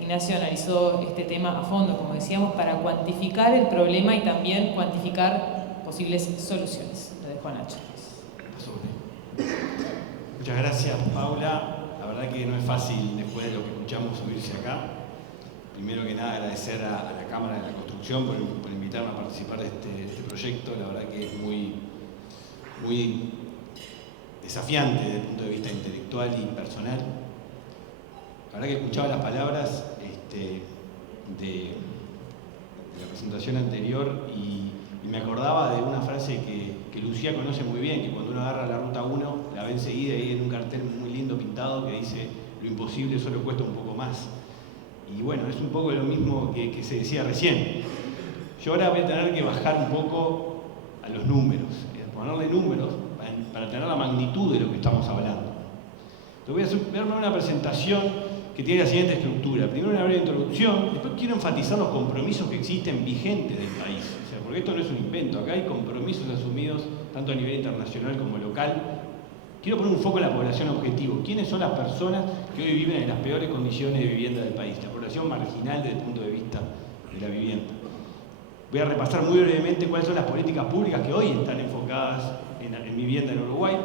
Ignacio analizó este tema a fondo, como decíamos, para cuantificar el problema y también cuantificar posibles soluciones. Lo dejo a Nacho. Muchas gracias, Paula. La verdad que no es fácil, después de lo que escuchamos, subirse acá. Primero que nada, agradecer a la Cámara de la Construcción por invitarme a participar de este proyecto. La verdad que es muy desafiante desde el punto de vista intelectual y personal. La verdad que escuchaba las palabras de la presentación anterior y me acordaba de una frase que Lucía conoce muy bien, que cuando uno agarra la Ruta 1, la ve enseguida ahí en un cartel muy lindo pintado que dice: lo imposible solo cuesta un poco más. Y bueno, es un poco lo mismo que se decía recién. Yo ahora voy a tener que bajar un poco a los números, ponerle números para tener la magnitud de lo que estamos hablando. Entonces voy a armar una presentación que tiene la siguiente estructura. Primero una breve introducción, después quiero enfatizar los compromisos que existen vigentes del país. O sea, porque esto no es un invento, acá hay compromisos asumidos tanto a nivel internacional como local. Quiero poner un foco en la población objetivo. ¿Quiénes son las personas que hoy viven en las peores condiciones de vivienda del país? La población marginal desde el punto de vista de la vivienda. Voy a repasar muy brevemente cuáles son las políticas públicas que hoy están enfocadas en vivienda en Uruguay.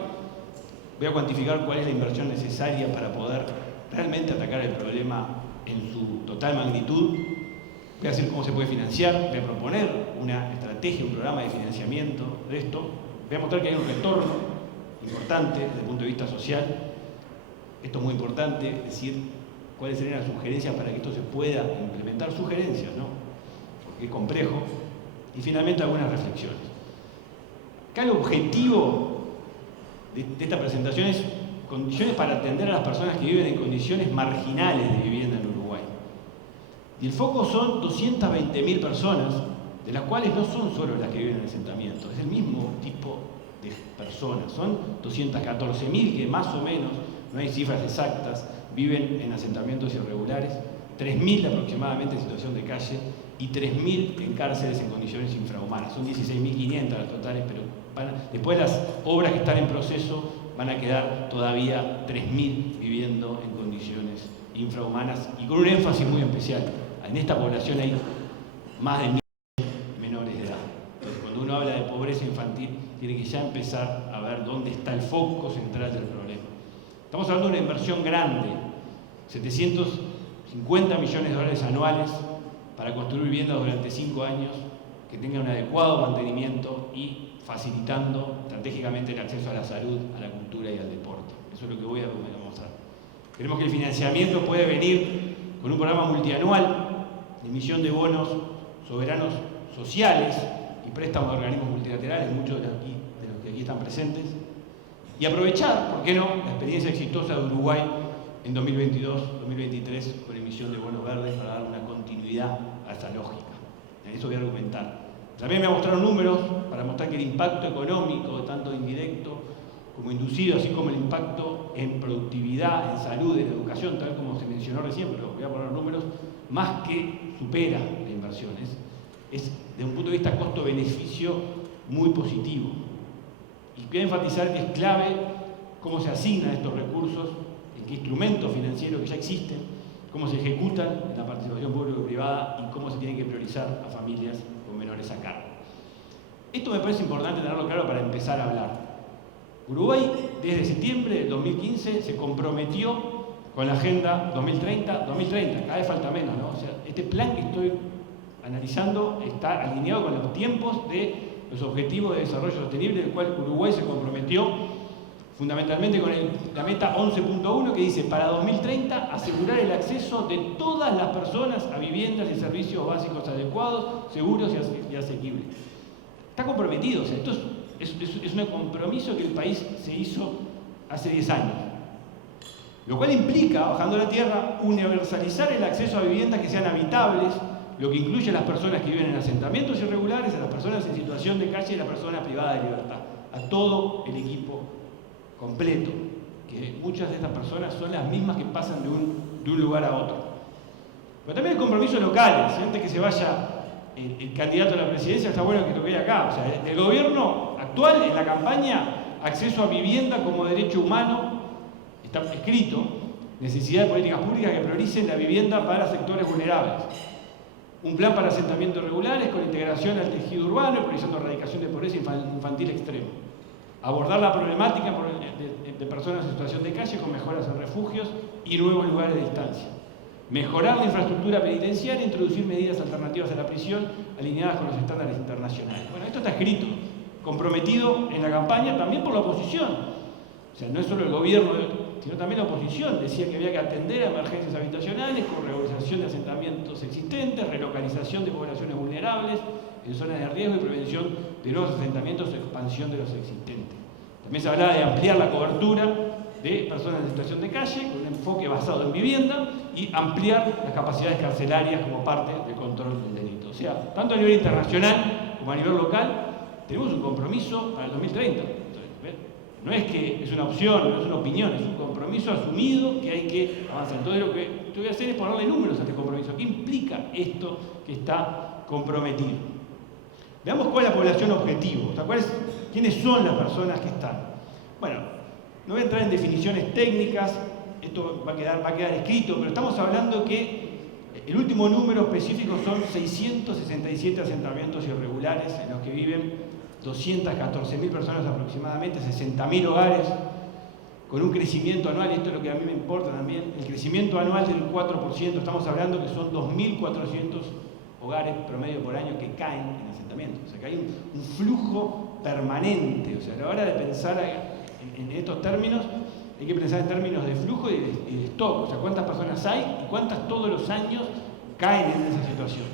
Voy a cuantificar cuál es la inversión necesaria para poder realmente atacar el problema en su total magnitud. Voy a decir cómo se puede financiar. Voy a proponer una estrategia, un programa de financiamiento de esto. Voy a mostrar que hay un retorno importante desde el punto de vista social. Esto es muy importante, es decir, cuáles serían las sugerencias para que esto se pueda implementar. Sugerencias, ¿no? Porque es complejo. Y finalmente algunas reflexiones. Acá el objetivo de esta presentación es condiciones para atender a las personas que viven en condiciones marginales de vivienda en Uruguay. Y el foco son 220.000 personas, de las cuales no son solo las que viven en asentamientos, es el mismo tipo de personas. Son 214.000 que más o menos, no hay cifras exactas, viven en asentamientos irregulares, 3.000 aproximadamente en situación de calle y 3.000 en cárceles en condiciones infrahumanas. Son 16.500 las totales, pero después de las obras que están en proceso van a quedar todavía 3.000 viviendo en condiciones infrahumanas y con un énfasis muy especial. En esta población hay más de 1.000 menores de edad. Entonces, cuando uno habla de pobreza infantil, tiene que ya empezar a ver dónde está el foco central del problema. Estamos hablando de una inversión grande, 750 millones de dólares anuales para construir viviendas durante 5 años que tengan un adecuado mantenimiento y facilitando estratégicamente el acceso a la salud, a la cultura y al deporte. Eso es lo que voy a mostrar. Queremos que el financiamiento puede venir con un programa multianual de emisión de bonos soberanos sociales y préstamos de organismos multilaterales, muchos de los que aquí están presentes, y aprovechar, ¿por qué no?, la experiencia exitosa de Uruguay en 2022-2023 con emisión de bonos verdes para dar una continuidad a esta lógica. En eso voy a argumentar. También me voy a mostrar números para mostrar que el impacto económico, tanto indirecto como inducido, así como el impacto en productividad, en salud, en educación, tal como se mencionó recién, pero voy a poner números, más que supera la inversión. Es desde un punto de vista costo-beneficio muy positivo. Y quiero enfatizar que es clave cómo se asignan estos recursos, en qué instrumentos financieros que ya existen, cómo se ejecutan en la participación público-privada y cómo se tiene que priorizar a familias con menores a cargo. Esto me parece importante tenerlo claro para empezar a hablar. Uruguay, desde septiembre del 2015, se comprometió con la Agenda 2030, cada vez falta menos, ¿no? O sea, este plan que estoy analizando está alineado con los tiempos de los Objetivos de Desarrollo Sostenible, del cual Uruguay se comprometió fundamentalmente con la meta 11.1 que dice: para 2030 asegurar el acceso de todas las personas a viviendas y servicios básicos adecuados, seguros y asequibles. Está comprometido, o sea, esto es un compromiso que el país se hizo hace 10 años. Lo cual implica, bajando a la tierra, universalizar el acceso a viviendas que sean habitables, lo que incluye a las personas que viven en asentamientos irregulares, a las personas en situación de calle y a las personas privadas de libertad, a todo el equipo completo, que muchas de estas personas son las mismas que pasan de un lugar a otro. Pero también el compromiso local, antes que se vaya el candidato a la presidencia, está bueno que lo vea acá. O sea, el gobierno actual, en la campaña, acceso a vivienda como derecho humano, está escrito, necesidad de políticas públicas que prioricen la vivienda para sectores vulnerables. Un plan para asentamientos regulares con integración al tejido urbano y priorizando erradicación de pobreza infantil extrema. Abordar la problemática de personas en situación de calle con mejoras en refugios y nuevos lugares de distancia. Mejorar la infraestructura penitenciaria e introducir medidas alternativas a la prisión alineadas con los estándares internacionales. Bueno, esto está escrito, comprometido en la campaña también por la oposición. O sea, no es solo el gobierno, sino también la oposición. Decía que había que atender a emergencias habitacionales con regularización de asentamientos existentes, relocalización de poblaciones vulnerables en zonas de riesgo y prevención de nuevos asentamientos o expansión de los existentes. También se hablaba de ampliar la cobertura de personas en situación de calle con un enfoque basado en vivienda y ampliar las capacidades carcelarias como parte del control del delito. O sea, tanto a nivel internacional como a nivel local, tenemos un compromiso para el 2030. No es que es una opción, no es una opinión, es un compromiso asumido que hay que avanzar. Entonces lo que yo voy a hacer es ponerle números a este compromiso. ¿Qué implica esto que está comprometido? Veamos cuál es la población objetivo, o sea, quiénes son las personas que están. Bueno, no voy a entrar en definiciones técnicas, esto va a quedar escrito, pero estamos hablando que el último número específico son 667 asentamientos irregulares en los que viven 214.000 personas aproximadamente, 60.000 hogares, con un crecimiento anual, y esto es lo que a mí me importa también, el crecimiento anual del 4%, estamos hablando que son 2.400 hogares promedio por año que caen en asentamientos. O sea, que hay un flujo permanente. O sea, a la hora de pensar en estos términos, hay que pensar en términos de flujo y de stock. O sea, cuántas personas hay y cuántas todos los años caen en esa situación.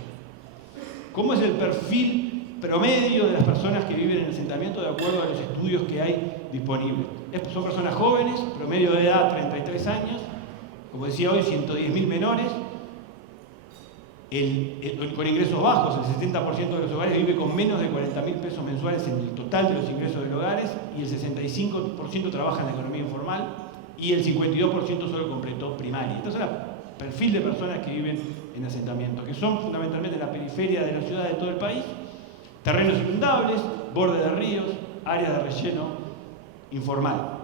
¿Cómo es el perfil promedio de las personas que viven en asentamiento de acuerdo a los estudios que hay disponibles? Son personas jóvenes, promedio de edad 33 años, como decía hoy, 110.000 menores, con ingresos bajos, el 70% de los hogares vive con menos de 40.000 pesos mensuales en el total de los ingresos de los hogares, y el 65% trabaja en la economía informal, y el 52% solo completó primaria. Entonces, el perfil de personas que viven en asentamientos, que son fundamentalmente en la periferia de las ciudades de todo el país, terrenos inundables, bordes de ríos, áreas de relleno informal.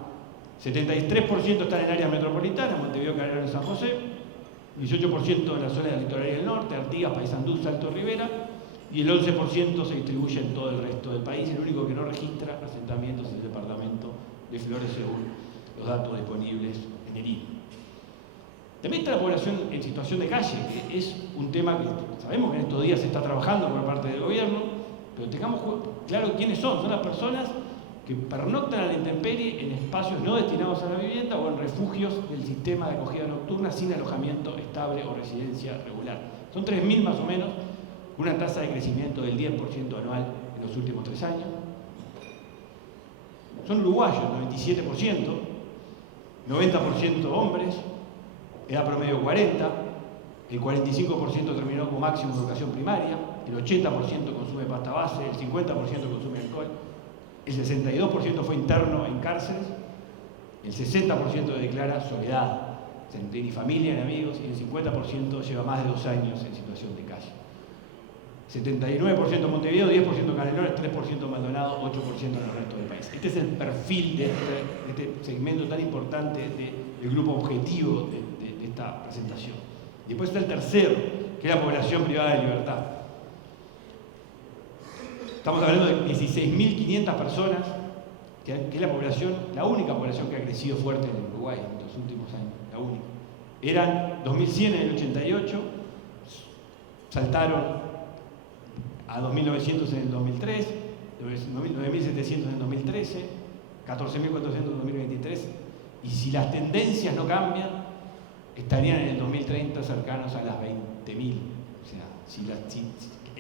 73% están en áreas metropolitanas, Montevideo, Calderón y San José, 18% en la zona del litoral del norte, Artigas, Paysandú, Salto, Rivera, y el 11% se distribuye en todo el resto del país. El único que no registra asentamientos es el departamento de Flores, según los datos disponibles en el INE. También está la población en situación de calle, que es un tema que sabemos que en estos días se está trabajando por parte del gobierno, pero tengamos claro quiénes son. Son las personas que pernoctan a la intemperie en espacios no destinados a la vivienda o en refugios del sistema de acogida nocturna sin alojamiento estable o residencia regular. Son 3.000 más o menos, una tasa de crecimiento del 10% anual en los últimos 3 años. Son uruguayos, 97%, 90% hombres, edad promedio 40, el 45% terminó con máximo de educación primaria, el 80% consume pasta base, el 50% consume alcohol, el 62% fue interno en cárceles, el 60% declara soledad, no tiene ni familia ni amigos, y el 50% lleva más de 2 años en situación de calle. 79% Montevideo, 10% Canelones, 3% Maldonado, 8% en el resto del país. Este es el perfil de este segmento tan importante del grupo objetivo de esta presentación. Y después está el tercero, que es la población privada de libertad. Estamos hablando de 16.500 personas, que es la población, la única población que ha crecido fuerte en Uruguay en los últimos años, la única. Eran 2.100 en el 88, saltaron a 2.900 en el 2003, 9.700 en el 2013, 14.400 en el 2023, y si las tendencias no cambian, estarían en el 2030 cercanos a las 20.000. O sea, si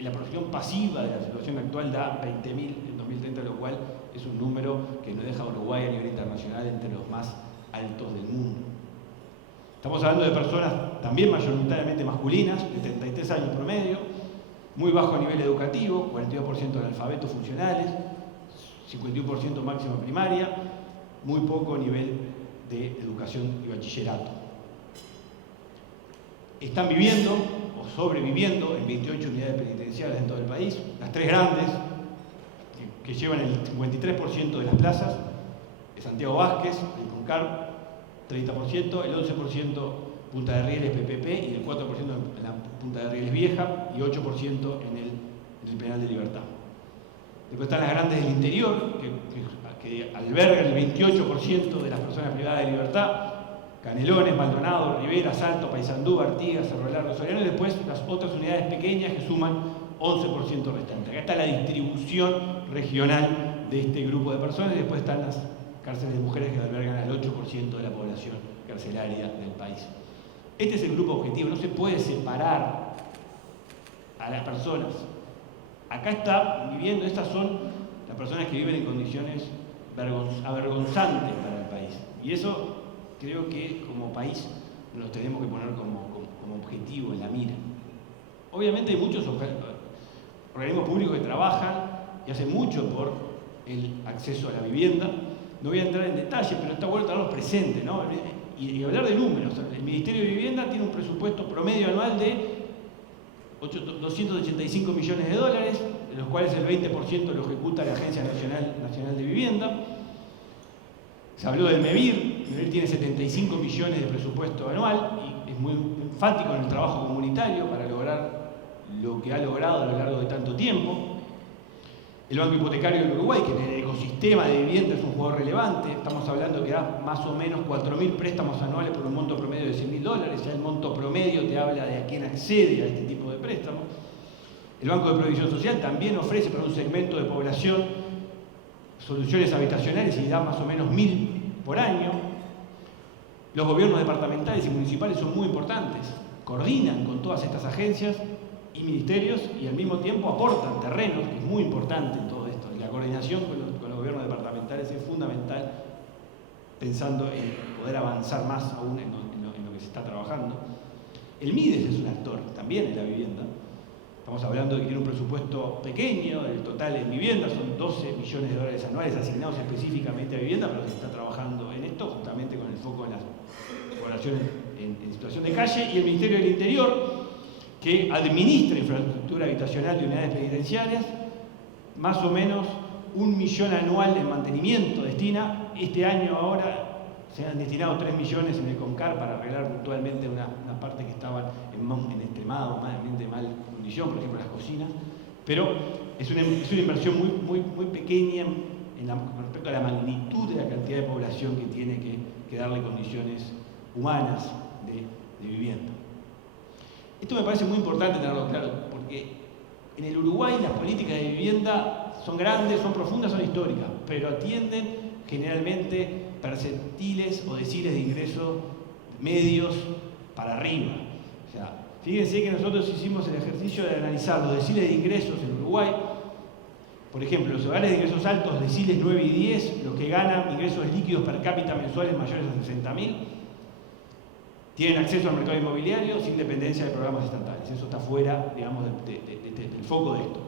la proyección pasiva de la situación actual da 20.000 en 2030, lo cual es un número que no deja a Uruguay Uruguay a nivel internacional entre los más altos del mundo. Estamos hablando de personas también mayoritariamente masculinas, de 33 años promedio, muy bajo nivel educativo, 42% de analfabetos funcionales, 51% máximo primaria, muy poco nivel de educación y bachillerato. Están viviendo o sobreviviendo en 28 unidades penitenciarias en todo el país, las tres grandes, que llevan el 53% de las plazas, de Santiago Vázquez, el Concar, 30%, el 11% Punta de Rieles PPP y el 4% en la Punta de Rieles Vieja y 8% en el Penal de Libertad. Después están las grandes del interior, que albergan el 28% de las personas privadas de libertad, Canelones, Maldonado, Rivera, Salto, Paysandú, Artigas, Cerro Largo, Soriano, y después las otras unidades pequeñas que suman 11% restante. Acá está la distribución regional de este grupo de personas y después están las cárceles de mujeres que albergan al 8% de la población carcelaria del país. Este es el grupo objetivo, no se puede separar a las personas. Acá está viviendo, estas son las personas que viven en condiciones avergonzantes para el país. Y eso creo que como país nos tenemos que poner como objetivo en la mira. Obviamente hay muchos organismos públicos que trabajan y hacen mucho por el acceso a la vivienda. No voy a entrar en detalle, pero está bueno tenerlos presentes, ¿no? Y hablar de números. El Ministerio de Vivienda tiene un presupuesto promedio anual de 285 millones de dólares, de los cuales el 20% lo ejecuta la Agencia Nacional de Vivienda. Se habló del MEVIR, el MEVIR tiene 75 millones de presupuesto anual y es muy enfático en el trabajo comunitario para lograr lo que ha logrado a lo largo de tanto tiempo. El Banco Hipotecario del Uruguay, que en el ecosistema de vivienda es un jugador relevante, estamos hablando que da más o menos 4.000 préstamos anuales por un monto promedio de $100.000, ya el monto promedio te habla de a quién accede a este tipo de préstamos. El Banco de Previsión Social también ofrece para un segmento de población soluciones habitacionales y da más o menos 1.000 por año. Los gobiernos departamentales y municipales son muy importantes, coordinan con todas estas agencias y ministerios y al mismo tiempo aportan terrenos, que es muy importante en todo esto. Y la coordinación con los gobiernos departamentales es fundamental pensando en poder avanzar más aún en lo que se está trabajando. El MIDES es un actor también en la vivienda. Estamos hablando de que tiene un presupuesto pequeño, el total en vivienda son 12 millones de dólares anuales asignados específicamente a vivienda, pero se está trabajando en esto justamente con el foco en las poblaciones en situación de calle, y el Ministerio del Interior, que administra infraestructura habitacional de unidades penitenciarias, más o menos 1 millón anual en mantenimiento destina. Este año ahora se han destinado 3 millones en el Concar para arreglar puntualmente una parte que estaban en extremada mal condición, por ejemplo las cocinas, pero es una inversión muy pequeña con respecto a la magnitud de la cantidad de población que tiene que darle condiciones humanas de vivienda. Esto me parece muy importante tenerlo claro, porque en el Uruguay las políticas de vivienda son grandes, son profundas, son históricas, pero atienden generalmente percentiles o deciles de ingresos medios para arriba. O sea, fíjense que nosotros hicimos el ejercicio de analizar los deciles de ingresos en Uruguay. Por ejemplo, los hogares de ingresos altos, deciles 9 y 10, los que ganan ingresos líquidos per cápita mensuales mayores a 60.000, tienen acceso al mercado inmobiliario sin dependencia de programas estatales. Eso está fuera, digamos, del foco de esto.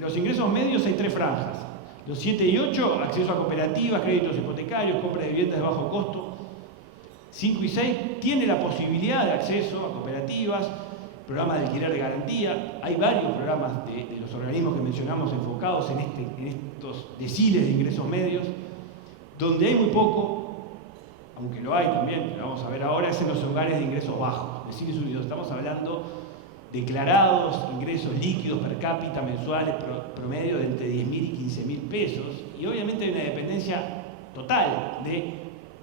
Los ingresos medios hay 3 franjas. Los 7 y 8, acceso a cooperativas, créditos hipotecarios, compra de viviendas de bajo costo. 5 y 6, tiene la posibilidad de acceso a cooperativas, programas de alquiler de garantía. Hay varios programas de los organismos que mencionamos enfocados en estos deciles de ingresos medios, donde hay muy poco, aunque lo hay también, lo vamos a ver ahora, es en los hogares de ingresos bajos, deciles unidos. Estamos hablando de declarados ingresos líquidos per cápita mensuales promedio de entre 10.000 y 15.000 pesos, y obviamente hay una dependencia total de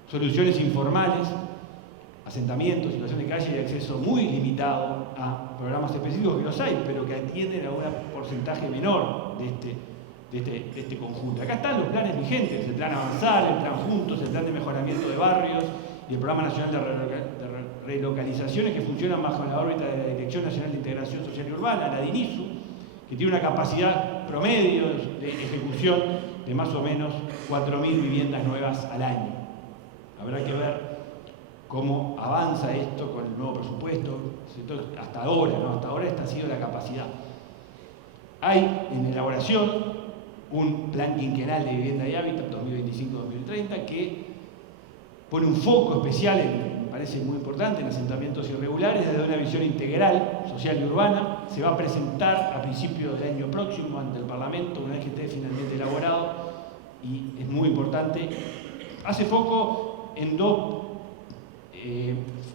soluciones informales, asentamientos, situación de calle y acceso muy limitado a programas específicos que los hay, pero que atienden a un porcentaje menor de este conjunto. Acá están los planes vigentes, el plan Avanzar, el plan Juntos, el plan de mejoramiento de barrios y el programa nacional de relocalizaciones que funcionan bajo la órbita de la Dirección Nacional de Integración Social y Urbana, la DINISU, que tiene una capacidad promedio de ejecución de más o menos 4.000 viviendas nuevas al año. Habrá que ver cómo avanza esto con el nuevo presupuesto. Hasta ahora, ¿no? Hasta ahora esta ha sido la capacidad. Hay en elaboración un plan quinquenal de vivienda y hábitat 2025-2030 que pone un foco especial, me parece muy importante, en asentamientos irregulares desde una visión integral, social y urbana. Se va a presentar a principios del año próximo ante el Parlamento, una vez que esté finalmente elaborado, y es muy importante. Hace foco en dos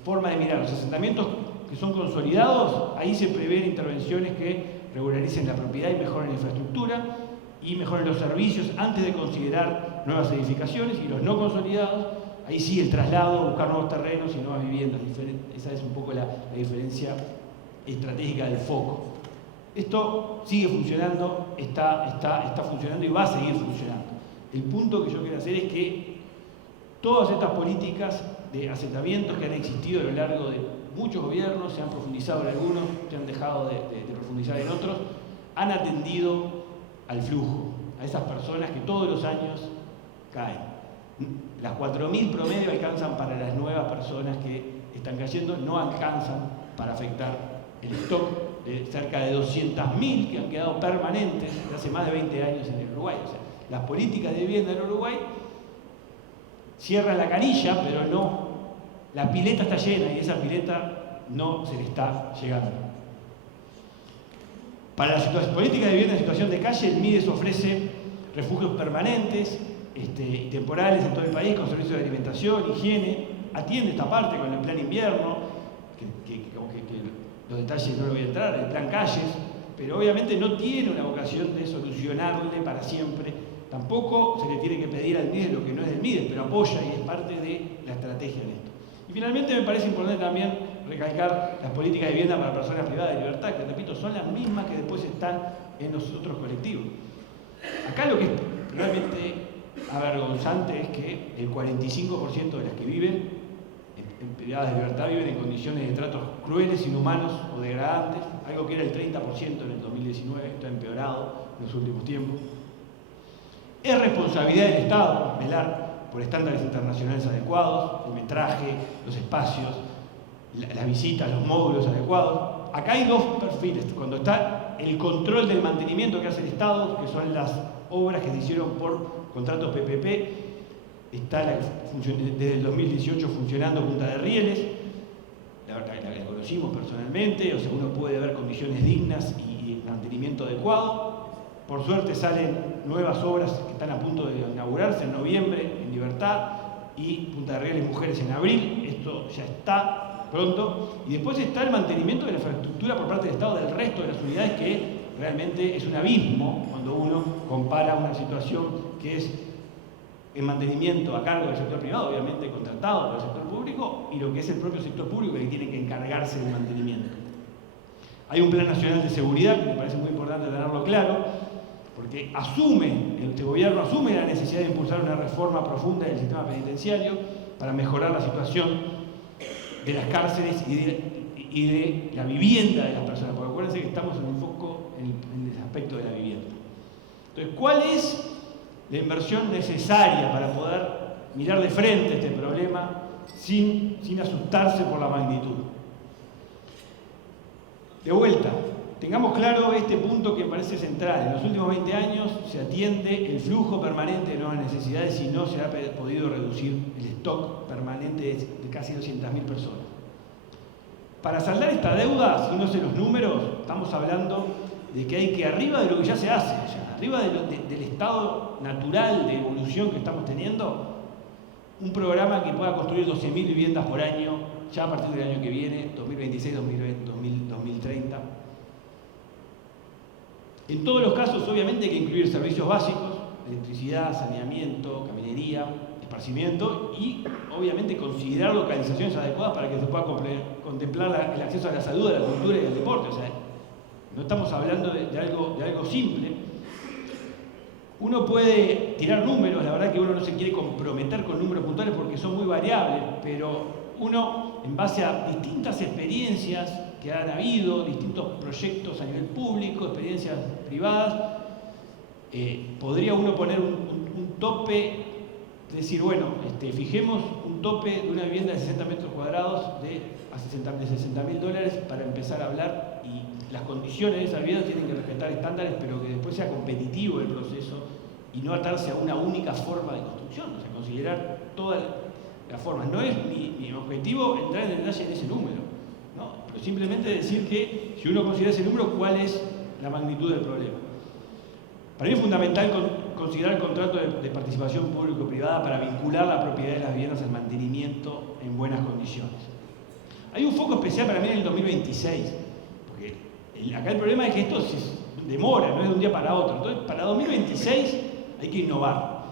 formas de mirar. Los asentamientos que son consolidados, ahí se prevén intervenciones que regularicen la propiedad y mejoren la infraestructura y mejoren los servicios antes de considerar nuevas edificaciones, y los no consolidados, ahí sí el traslado, buscar nuevos terrenos y nuevas viviendas. Esa es un poco la diferencia estratégica del foco. Esto sigue funcionando, está funcionando y va a seguir funcionando. El punto que yo quiero hacer es que todas estas políticas de asentamientos que han existido a lo largo de muchos gobiernos, se han profundizado en algunos, se han dejado de profundizar en otros, han atendido al flujo, a esas personas que todos los años caen. Las 4.000 promedio alcanzan para las nuevas personas que están cayendo, no alcanzan para afectar el stock de cerca de 200.000 que han quedado permanentes desde hace más de 20 años en el Uruguay. O sea, las políticas de vivienda en Uruguay cierran la canilla, pero no, la pileta está llena y esa pileta no se le está llegando. Para la política de vivienda en situación de calle, el MIDES ofrece refugios permanentes y temporales en todo el país con servicios de alimentación, higiene, atiende esta parte con el plan invierno, que los detalles no lo voy a entrar, el plan calles, pero obviamente no tiene una vocación de solucionarle para siempre. Tampoco se le tiene que pedir al MIDES lo que no es del MIDES, pero apoya y es parte de la estrategia en esto. Y finalmente me parece importante también recalcar las políticas de vivienda para personas privadas de libertad, que repito, son las mismas que después están en los otros colectivos. Acá lo que es realmente avergonzante es que el 45% de las que viven en privadas de libertad viven en condiciones de tratos crueles, inhumanos o degradantes, algo que era el 30% en el 2019, esto ha empeorado en los últimos tiempos. Es responsabilidad del Estado velar por estándares internacionales adecuados, el metraje, los espacios, las visitas, los módulos adecuados. Acá hay dos perfiles. Cuando está el control del mantenimiento que hace el Estado, que son las obras que se hicieron por contratos PPP, está desde el 2018 funcionando Punta de Rieles, la conocimos personalmente, o sea, uno puede ver condiciones dignas y mantenimiento adecuado. Por suerte salen nuevas obras que están a punto de inaugurarse en noviembre en Libertad y Punta de Rieles Mujeres en abril. Esto ya está pronto. Y después está el mantenimiento de la infraestructura por parte del Estado del resto de las unidades, que realmente es un abismo cuando uno compara una situación que es el mantenimiento a cargo del sector privado, obviamente contratado por el sector público, y lo que es el propio sector público que tiene que encargarse del mantenimiento. Hay un Plan Nacional de Seguridad que me parece muy importante tenerlo claro, porque este gobierno asume la necesidad de impulsar una reforma profunda del sistema penitenciario para mejorar la situación de las cárceles y de la vivienda de las personas, porque acuérdense que estamos en un foco en el aspecto de la vivienda. Entonces, ¿cuál es la inversión necesaria para poder mirar de frente este problema sin asustarse por la magnitud? De vuelta, tengamos claro este punto que me parece central. En los últimos 20 años se atiende el flujo permanente de nuevas necesidades y no se ha podido reducir el stock permanente de casi 200.000 personas. Para saldar esta deuda, si uno hace los números, estamos hablando de que hay que, arriba de lo que ya se hace, arriba del estado natural de evolución que estamos teniendo, un programa que pueda construir 12.000 viviendas por año, ya a partir del año que viene, 2026, 2030. En todos los casos, obviamente, hay que incluir servicios básicos, electricidad, saneamiento, caminería, esparcimiento y, obviamente, considerar localizaciones adecuadas para que se pueda contemplar el acceso a la salud, a la cultura y al deporte. O sea, no estamos hablando de algo simple. Uno puede tirar números, la verdad que uno no se quiere comprometer con números puntuales porque son muy variables, pero uno, en base a distintas experiencias que han habido, distintos proyectos a nivel público, experiencias privadas, podría uno poner un tope, decir, bueno, fijemos un tope de una vivienda de 60 metros cuadrados a $60.000 para empezar a hablar, y las condiciones de esa vivienda tienen que respetar estándares, pero que después sea competitivo el proceso y no atarse a una única forma de construcción, o sea, considerar todas las formas. No es mi objetivo entrar en detalle en ese número, ¿no? Pero simplemente decir que si uno considera ese número, ¿cuál es la magnitud del problema? Para mí es fundamental considerar el contrato de participación público-privada para vincular la propiedad de las viviendas al mantenimiento en buenas condiciones. Hay un foco especial para mí en el 2026, porque acá el problema es que esto se demora, no es de un día para otro. Entonces, para 2026 hay que innovar.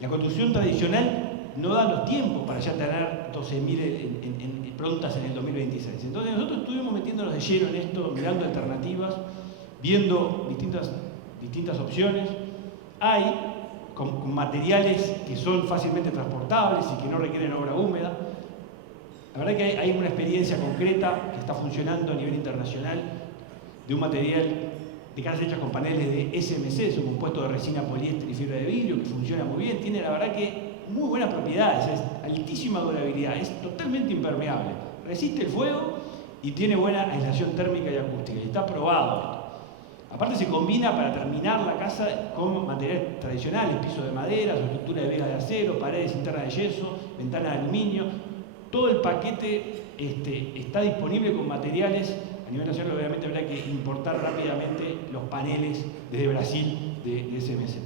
La construcción tradicional no da los tiempos para ya tener 12.000 prontas en el 2026. Entonces nosotros estuvimos metiéndonos de lleno en esto, mirando alternativas, viendo distintas opciones. Hay con materiales que son fácilmente transportables y que no requieren obra húmeda. La verdad que hay una experiencia concreta que está funcionando a nivel internacional de un material de casas hechas con paneles de SMC, es un compuesto de resina, poliéster y fibra de vidrio que funciona muy bien. Tiene la verdad que muy buenas propiedades, es altísima durabilidad, es totalmente impermeable, resiste el fuego y tiene buena aislación térmica y acústica. Y está probado esto. Aparte se combina para terminar la casa con materiales tradicionales, piso de madera, estructura de vigas de acero, paredes internas de yeso, ventanas de aluminio. Todo el paquete está disponible con materiales. A nivel nacional obviamente habrá que importar rápidamente los paneles desde Brasil de SMC.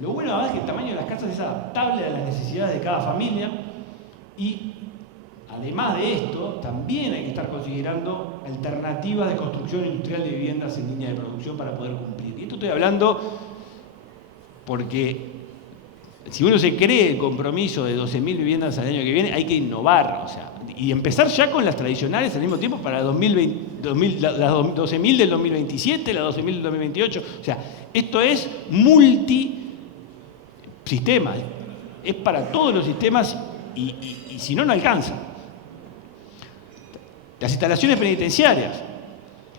Lo bueno además es que el tamaño de las casas es adaptable a las necesidades de cada familia, y además de esto también hay que estar considerando alternativas de construcción industrial de viviendas en línea de producción para poder cumplir. Y esto estoy hablando porque si uno se cree el compromiso de 12.000 viviendas al año que viene, hay que innovar, o sea, y empezar ya con las tradicionales al mismo tiempo para las 12.000 del 2027, las 12.000 del 2028. O sea, esto es multisistema, es para todos los sistemas y si no, no alcanza. Las instalaciones penitenciarias.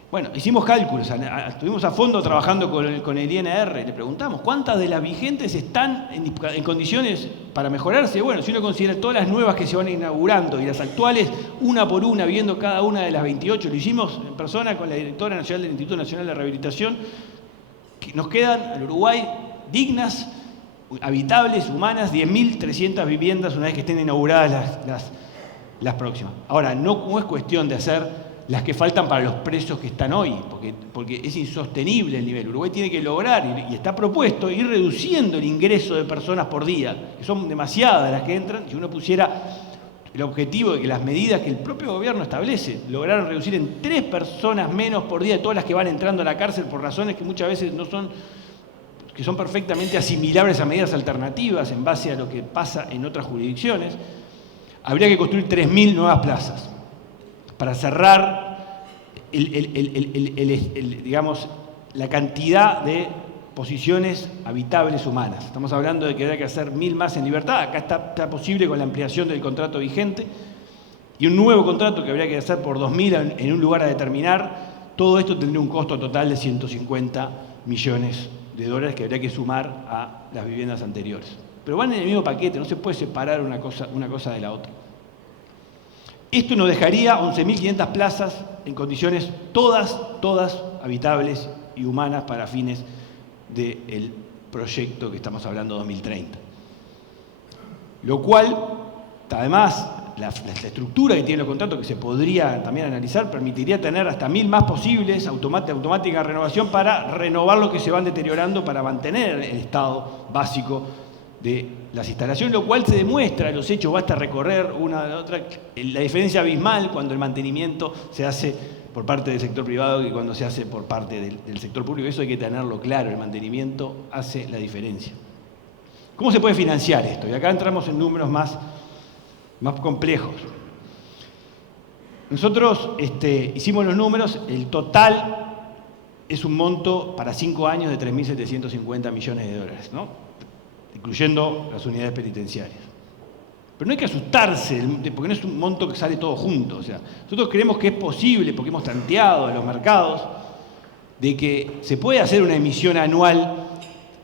Bueno, hicimos cálculos, estuvimos a fondo trabajando con el INR, le preguntamos cuántas de las vigentes están en condiciones para mejorarse. Bueno, si uno considera todas las nuevas que se van inaugurando y las actuales, una por una, viendo cada una de las 28, lo hicimos en persona con la directora nacional del Instituto Nacional de Rehabilitación, que nos quedan al Uruguay dignas, habitables, humanas, 10.300 viviendas una vez que estén inauguradas las próximas. Ahora, no es cuestión de hacer las que faltan para los precios que están hoy, porque es insostenible el nivel. Uruguay tiene que lograr, y está propuesto, ir reduciendo el ingreso de personas por día, que son demasiadas las que entran. Si uno pusiera el objetivo de que las medidas que el propio gobierno establece lograron reducir en 3 personas menos por día de todas las que van entrando a la cárcel por razones que muchas veces que son perfectamente asimilables a medidas alternativas en base a lo que pasa en otras jurisdicciones, habría que construir 3.000 nuevas plazas para cerrar digamos, la cantidad de posiciones habitables humanas. Estamos hablando de que habría que hacer 1.000 más en libertad. Acá está posible con la ampliación del contrato vigente y un nuevo contrato que habría que hacer por 2.000 en un lugar a determinar. Todo esto tendría un costo total de $150 millones que habría que sumar a las viviendas anteriores. Pero van en el mismo paquete, no se puede separar una cosa de la otra. Esto nos dejaría 11.500 plazas en condiciones todas habitables y humanas para fines del proyecto que estamos hablando 2030. Lo cual, además, la estructura que tienen los contratos, que se podría también analizar, permitiría tener hasta 1.000 más posibles, automática renovación, para renovar lo que se van deteriorando, para mantener el estado básico de las instalaciones, lo cual se demuestra en los hechos. Basta recorrer una a la otra, la diferencia abismal cuando el mantenimiento se hace por parte del sector privado que cuando se hace por parte del sector público. Eso hay que tenerlo claro, el mantenimiento hace la diferencia. ¿Cómo se puede financiar esto? Y acá entramos en números más complejos. Nosotros hicimos los números, el total es un monto para 5 años de $3.750 millones, ¿no? Incluyendo las unidades penitenciarias. Pero no hay que asustarse, porque no es un monto que sale todo junto. O sea, nosotros creemos que es posible, porque hemos tanteado a los mercados, de que se puede hacer una emisión anual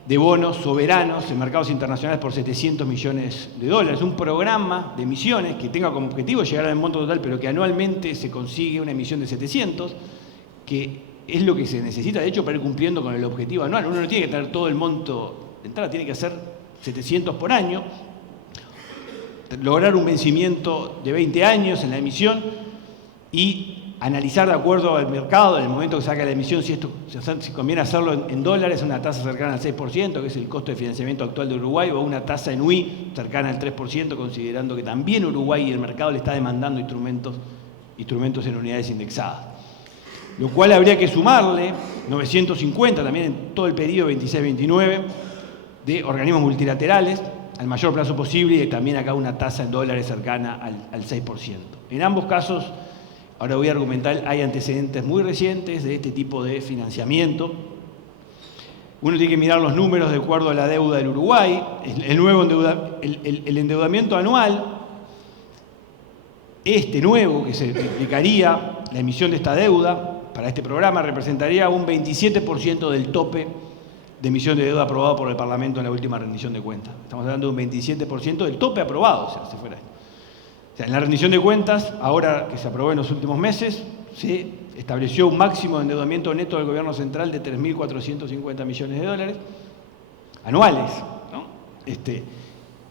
de bonos soberanos en mercados internacionales por 700 millones de dólares. Un programa de emisiones que tenga como objetivo llegar al monto total, pero que anualmente se consigue una emisión de 700, que es lo que se necesita, de hecho, para ir cumpliendo con el objetivo anual. Uno no tiene que tener todo el monto de entrada, tiene que hacer 700 por año, lograr un vencimiento de 20 años en la emisión y analizar de acuerdo al mercado, en el momento que saca la emisión, si conviene hacerlo en dólares, una tasa cercana al 6%, que es el costo de financiamiento actual de Uruguay, o una tasa en UI cercana al 3%, considerando que también Uruguay y el mercado le está demandando instrumentos en unidades indexadas. Lo cual habría que sumarle 950 también en todo el periodo 26-29 de organismos multilaterales, al mayor plazo posible, y también acá una tasa en dólares cercana al 6%. En ambos casos, ahora voy a argumentar, hay antecedentes muy recientes de este tipo de financiamiento. Uno tiene que mirar los números de acuerdo a la deuda del Uruguay. El endeudamiento anual, nuevo, que se implicaría la emisión de esta deuda para este programa, representaría un 27% del tope de emisión de deuda aprobado por el Parlamento en la última rendición de cuentas. Estamos hablando de un 27% del tope aprobado, o sea, si fuera esto. O sea, en la rendición de cuentas, ahora que se aprobó en los últimos meses, se estableció un máximo de endeudamiento neto del gobierno central de 3.450 millones de dólares anuales, ¿no?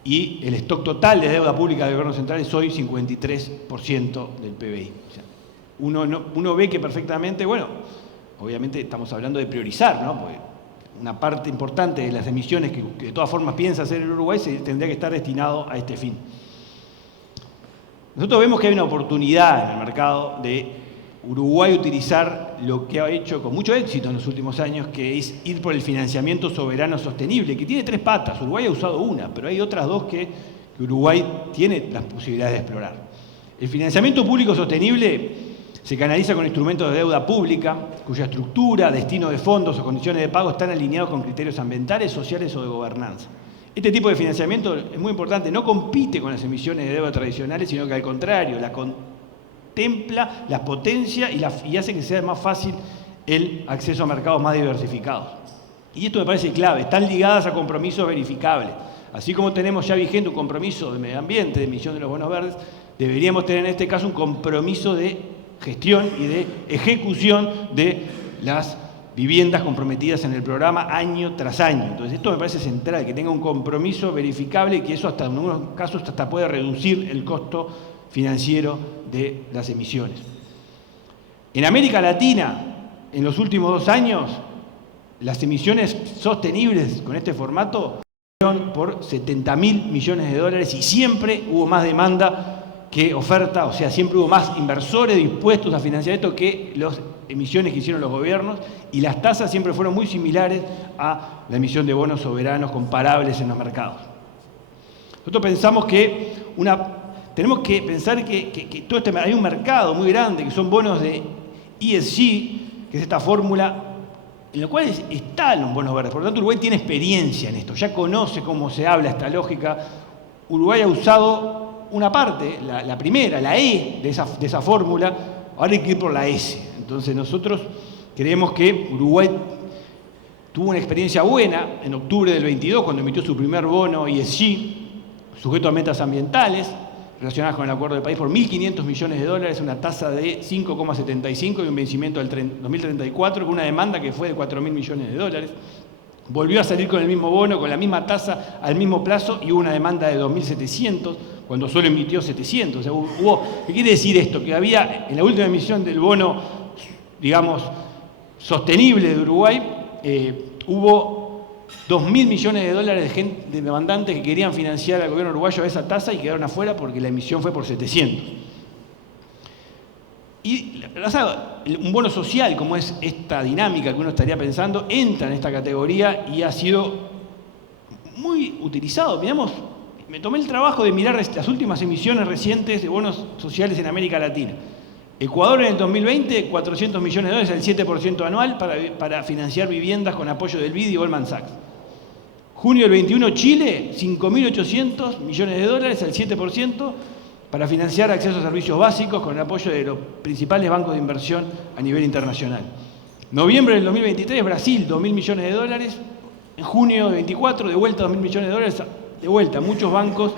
Y el stock total de deuda pública del gobierno central es hoy 53% del PBI. O sea, uno ve que perfectamente, bueno, obviamente estamos hablando de priorizar, ¿no? Porque una parte importante de las emisiones que de todas formas piensa hacer el Uruguay tendría que estar destinado a este fin. Nosotros vemos que hay una oportunidad en el mercado de Uruguay utilizar lo que ha hecho con mucho éxito en los últimos años, que es ir por el financiamiento soberano sostenible, que tiene 3 patas. Uruguay ha usado una, pero hay otras 2 que Uruguay tiene las posibilidades de explorar. El financiamiento público sostenible se canaliza con instrumentos de deuda pública, cuya estructura, destino de fondos o condiciones de pago están alineados con criterios ambientales, sociales o de gobernanza. Este tipo de financiamiento es muy importante, no compite con las emisiones de deuda tradicionales, sino que al contrario, las contempla, las potencia y hace que sea más fácil el acceso a mercados más diversificados. Y esto me parece clave, están ligadas a compromisos verificables. Así como tenemos ya vigente un compromiso de medio ambiente, de emisión de los bonos verdes, deberíamos tener en este caso un compromiso de gestión y de ejecución de las viviendas comprometidas en el programa año tras año. Entonces esto me parece central, que tenga un compromiso verificable y que eso hasta en algunos casos hasta puede reducir el costo financiero de las emisiones. En América Latina, en los últimos 2 años, las emisiones sostenibles con este formato fueron por 70.000 millones de dólares y siempre hubo más demanda que oferta, o sea, siempre hubo más inversores dispuestos a financiar esto que las emisiones que hicieron los gobiernos, y las tasas siempre fueron muy similares a la emisión de bonos soberanos comparables en los mercados. Nosotros pensamos que tenemos que pensar que todo hay un mercado muy grande, que son bonos de ESG, que es esta fórmula en la cual están los bonos verdes. Por lo tanto, Uruguay tiene experiencia en esto, ya conoce cómo se habla esta lógica. Uruguay ha usado una parte, la primera, la E de esa fórmula, ahora hay que ir por la S. Entonces nosotros creemos que Uruguay tuvo una experiencia buena en octubre del 22, cuando emitió su primer bono ESG, sujeto a metas ambientales, relacionadas con el acuerdo del país, por 1.500 millones de dólares, una tasa de 5,75 y un vencimiento del 2034, con una demanda que fue de 4.000 millones de dólares. Volvió a salir con el mismo bono, con la misma tasa, al mismo plazo, y hubo una demanda de 2.700, cuando solo emitió 700. O sea, ¿qué quiere decir esto? Que había, en la última emisión del bono, digamos, sostenible de Uruguay, hubo 2.000 millones de dólares de demandantes que querían financiar al gobierno uruguayo a esa tasa y quedaron afuera porque la emisión fue por 700. Y un bono social, como es esta dinámica que uno estaría pensando, entra en esta categoría y ha sido muy utilizado. Miramos, me tomé el trabajo de mirar las últimas emisiones recientes de bonos sociales en América Latina. Ecuador en el 2020, 400 millones de dólares, el 7% anual para financiar viviendas con apoyo del BID y Goldman Sachs. Junio del 21, Chile, 5.800 millones de dólares, el 7%, para financiar acceso a servicios básicos con el apoyo de los principales bancos de inversión a nivel internacional. Noviembre del 2023, Brasil, 2.000 millones de dólares. En junio del 24, de vuelta 2.000 millones de dólares. De vuelta, muchos bancos,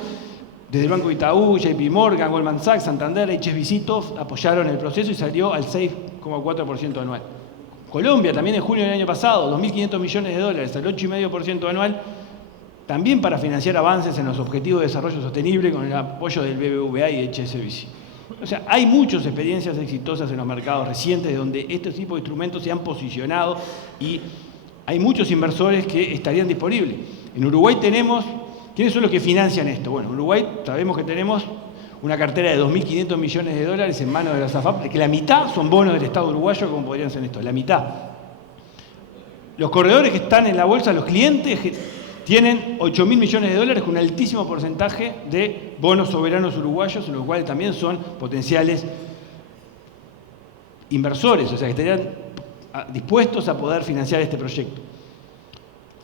desde el Banco Itaú, JP Morgan, Goldman Sachs, Santander, HSBC, todos apoyaron el proceso y salió al 6,4% anual. Colombia, también en junio del año pasado, 2.500 millones de dólares, al 8,5% anual, también para financiar avances en los objetivos de desarrollo sostenible con el apoyo del BBVA y HSBC. O sea, hay muchas experiencias exitosas en los mercados recientes donde este tipo de instrumentos se han posicionado y hay muchos inversores que estarían disponibles. En Uruguay tenemos, ¿quiénes son los que financian esto? Bueno, en Uruguay sabemos que tenemos una cartera de 2.500 millones de dólares en manos de la SAFAP, que la mitad son bonos del Estado uruguayo, como podrían ser estos, la mitad. Los corredores que están en la bolsa, los clientes, tienen 8.000 millones de dólares con un altísimo porcentaje de bonos soberanos uruguayos, los cuales también son potenciales inversores, o sea, que estarían dispuestos a poder financiar este proyecto.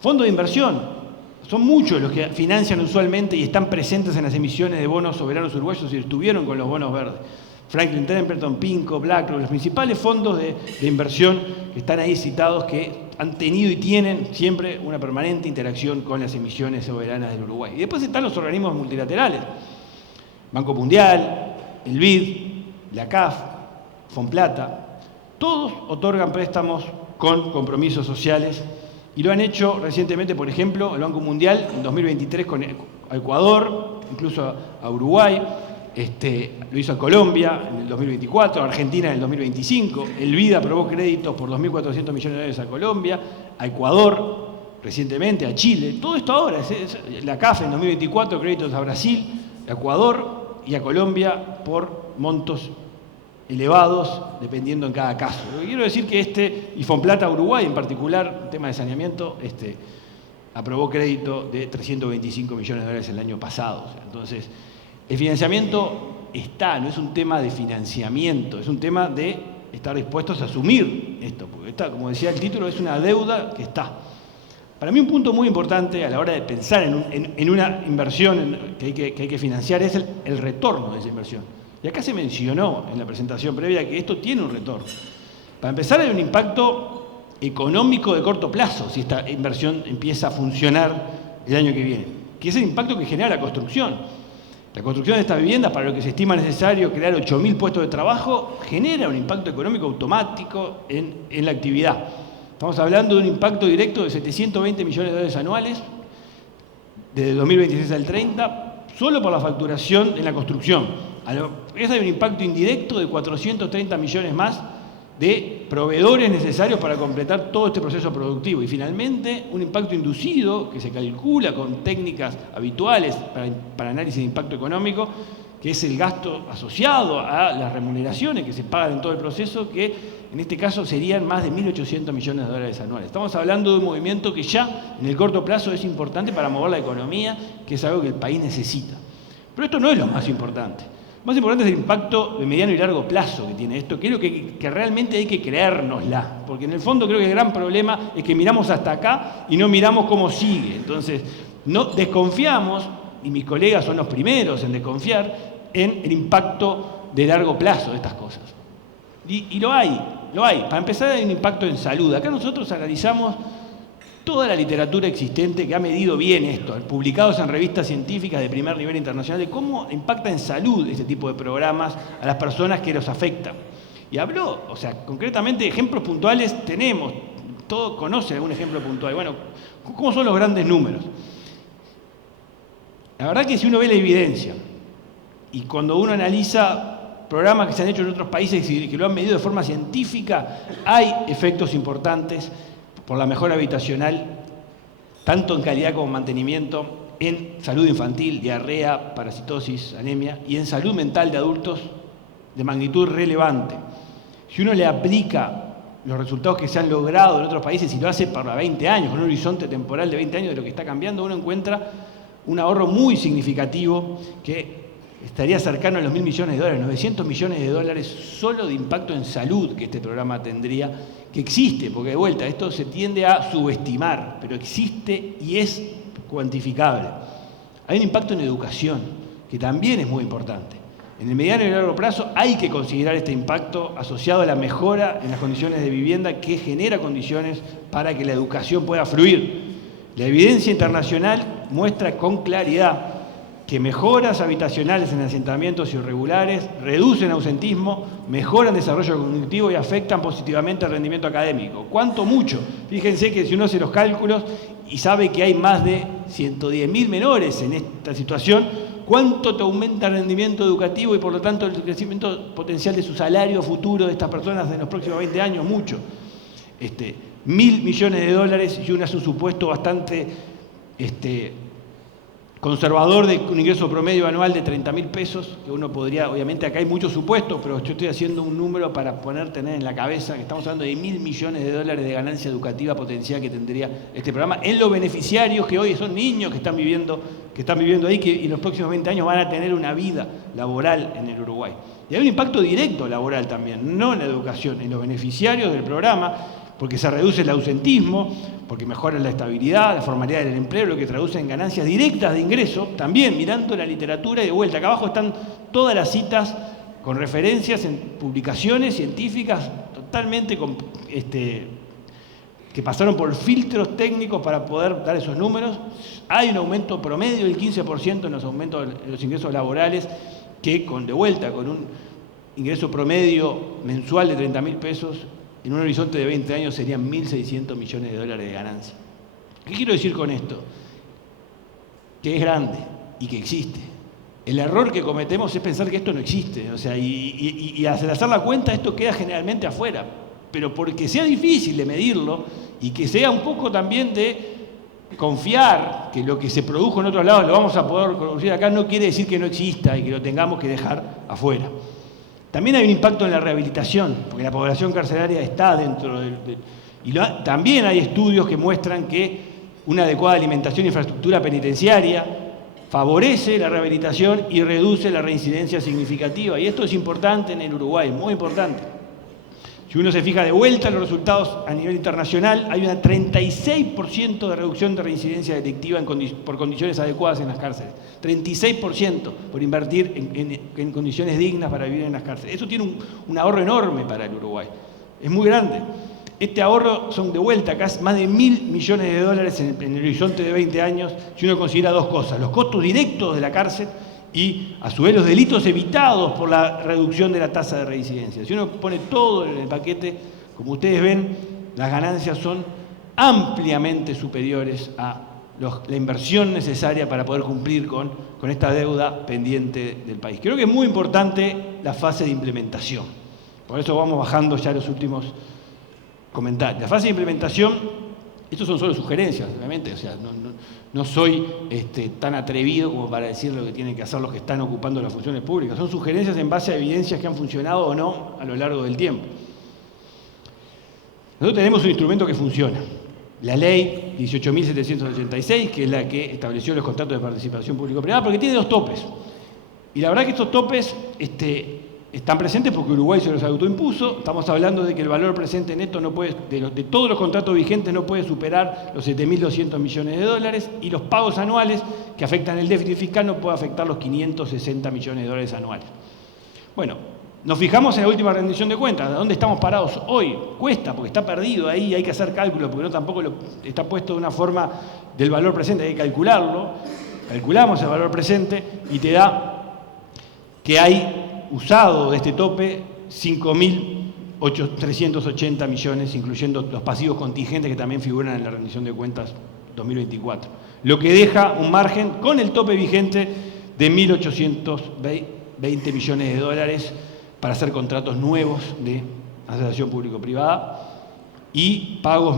Fondos de inversión. Son muchos los que financian usualmente y están presentes en las emisiones de bonos soberanos uruguayos y estuvieron con los bonos verdes. Franklin Templeton, PIMCO, BlackRock, los principales fondos de inversión que están ahí citados que han tenido y tienen siempre una permanente interacción con las emisiones soberanas del Uruguay. Y después están los organismos multilaterales. Banco Mundial, el BID, la CAF, Fonplata. Todos otorgan préstamos con compromisos sociales. Y lo han hecho recientemente, por ejemplo, el Banco Mundial en 2023 con Ecuador, incluso a Uruguay, lo hizo a Colombia en el 2024, a Argentina en el 2025, el BID aprobó créditos por 2.400 millones de dólares a Colombia, a Ecuador recientemente, a Chile, todo esto ahora, la CAF en 2024, créditos a Brasil, a Ecuador y a Colombia por montos elevados, dependiendo en cada caso. Lo que quiero decir que y Fonplata Uruguay en particular, tema de saneamiento, aprobó crédito de 325 millones de dólares el año pasado. O sea, entonces, el financiamiento no es un tema de financiamiento, es un tema de estar dispuestos a asumir esto, porque como decía el título, es una deuda que está. Para mí un punto muy importante a la hora de pensar en una inversión que hay que financiar es el retorno de esa inversión. Y acá se mencionó en la presentación previa que esto tiene un retorno. Para empezar, hay un impacto económico de corto plazo si esta inversión empieza a funcionar el año que viene, que es el impacto que genera la construcción. La construcción de estas viviendas, para lo que se estima necesario crear 8.000 puestos de trabajo, genera un impacto económico automático en la actividad. Estamos hablando de un impacto directo de 720 millones de dólares anuales, desde el 2026 al 30, solo por la facturación en la construcción. Hay un impacto indirecto de 430 millones más de proveedores necesarios para completar todo este proceso productivo. Y finalmente, un impacto inducido que se calcula con técnicas habituales para análisis de impacto económico, que es el gasto asociado a las remuneraciones que se pagan en todo el proceso, que en este caso serían más de 1.800 millones de dólares anuales. Estamos hablando de un movimiento que ya en el corto plazo es importante para mover la economía, que es algo que el país necesita. Pero esto no es lo más importante. Lo más importante es el impacto de mediano y largo plazo que tiene esto, que es lo que realmente hay que creérnosla, porque en el fondo creo que el gran problema es que miramos hasta acá y no miramos cómo sigue. Entonces, no desconfiamos, y mis colegas son los primeros en desconfiar, en el impacto de largo plazo de estas cosas. Y lo hay. Para empezar, hay un impacto en salud. Acá nosotros analizamos toda la literatura existente que ha medido bien esto, publicados en revistas científicas de primer nivel internacional, de cómo impacta en salud este tipo de programas a las personas que los afectan. Y habló, concretamente, ejemplos puntuales tenemos, todo conoce algún ejemplo puntual. Bueno, ¿cómo son los grandes números? La verdad que si uno ve la evidencia, y cuando uno analiza programas que se han hecho en otros países y que lo han medido de forma científica, hay efectos importantes por la mejora habitacional, tanto en calidad como en mantenimiento, en salud infantil, diarrea, parasitosis, anemia, y en salud mental de adultos de magnitud relevante. Si uno le aplica los resultados que se han logrado en otros países y lo hace para 20 años, con un horizonte temporal de 20 años de lo que está cambiando, uno encuentra un ahorro muy significativo que estaría cercano a los 1.000 millones de dólares, 900 millones de dólares solo de impacto en salud que este programa tendría, que existe, porque de vuelta, esto se tiende a subestimar, pero existe y es cuantificable. Hay un impacto en educación, que también es muy importante. En el mediano y largo plazo hay que considerar este impacto asociado a la mejora en las condiciones de vivienda que genera condiciones para que la educación pueda fluir. La evidencia internacional muestra con claridad que mejoras habitacionales en asentamientos irregulares reducen ausentismo, mejoran desarrollo cognitivo y afectan positivamente el rendimiento académico. ¿Cuánto? Mucho. Fíjense que si uno hace los cálculos y sabe que hay más de 110.000 menores en esta situación, ¿cuánto te aumenta el rendimiento educativo y por lo tanto el crecimiento potencial de su salario futuro de estas personas en los próximos 20 años? Mucho. 1.000 millones de dólares y uno hace un supuesto bastante conservador de un ingreso promedio anual de 30.000 pesos, que uno podría, obviamente acá hay muchos supuestos, pero yo estoy haciendo un número para tener en la cabeza que estamos hablando de 1.000 millones de dólares de ganancia educativa potencial que tendría este programa en los beneficiarios que hoy son niños que están viviendo ahí, que en los próximos 20 años van a tener una vida laboral en el Uruguay. Y hay un impacto directo laboral también, no en la educación, en los beneficiarios del programa, porque se reduce el ausentismo, porque mejora la estabilidad, la formalidad del empleo, lo que traduce en ganancias directas de ingreso. También mirando la literatura y de vuelta, acá abajo están todas las citas con referencias en publicaciones científicas totalmente que pasaron por filtros técnicos para poder dar esos números. Hay un aumento promedio del 15% en los aumentos de los ingresos laborales, que con un ingreso promedio mensual de 30.000 pesos, en un horizonte de 20 años serían 1.600 millones de dólares de ganancia. ¿Qué quiero decir con esto? Que es grande y que existe. El error que cometemos es pensar que esto no existe. O sea, y al hacer la cuenta esto queda generalmente afuera. Pero porque sea difícil de medirlo y que sea un poco también de confiar que lo que se produjo en otros lados lo vamos a poder producir acá, no quiere decir que no exista y que lo tengamos que dejar afuera. También hay un impacto en la rehabilitación, porque la población carcelaria está dentro también hay estudios que muestran que una adecuada alimentación e infraestructura penitenciaria favorece la rehabilitación y reduce la reincidencia significativa. Y esto es importante en el Uruguay, muy importante. Si uno se fija de vuelta en los resultados a nivel internacional, hay un 36% de reducción de reincidencia delictiva por condiciones adecuadas en las cárceles. 36% por invertir en condiciones dignas para vivir en las cárceles. Eso tiene un ahorro enorme para el Uruguay. Es muy grande. Este ahorro son de vuelta casi más de 1.000 millones de dólares en el horizonte de 20 años, si uno considera dos cosas: los costos directos de la cárcel y, a su vez, los delitos evitados por la reducción de la tasa de reincidencia. Si uno pone todo en el paquete, como ustedes ven, las ganancias son ampliamente superiores a la inversión necesaria para poder cumplir con esta deuda pendiente del país. Creo que es muy importante la fase de implementación. Por eso vamos bajando ya los últimos comentarios. La fase de implementación, estos son solo sugerencias, obviamente, o sea, no soy tan atrevido como para decir lo que tienen que hacer los que están ocupando las funciones públicas. Son sugerencias en base a evidencias que han funcionado o no a lo largo del tiempo. Nosotros tenemos un instrumento que funciona. La ley 18.786, que es la que estableció los contratos de participación público-privada, porque tiene dos topes. Y la verdad que estos topes están presentes porque Uruguay se los autoimpuso. Estamos hablando de que el valor presente neto no puede, de todos los contratos vigentes no puede superar los 7.200 millones de dólares, y los pagos anuales que afectan el déficit fiscal no puede afectar los 560 millones de dólares anuales. Bueno, nos fijamos en la última rendición de cuentas. ¿De dónde estamos parados hoy? Cuesta, porque está perdido ahí, hay que hacer cálculos, porque no tampoco está puesto de una forma del valor presente, hay que calcularlo. Calculamos el valor presente y te da que hay usado de este tope 5.380 millones, incluyendo los pasivos contingentes que también figuran en la rendición de cuentas 2024. Lo que deja un margen con el tope vigente de 1.820 millones de dólares para hacer contratos nuevos de asociación público-privada y pagos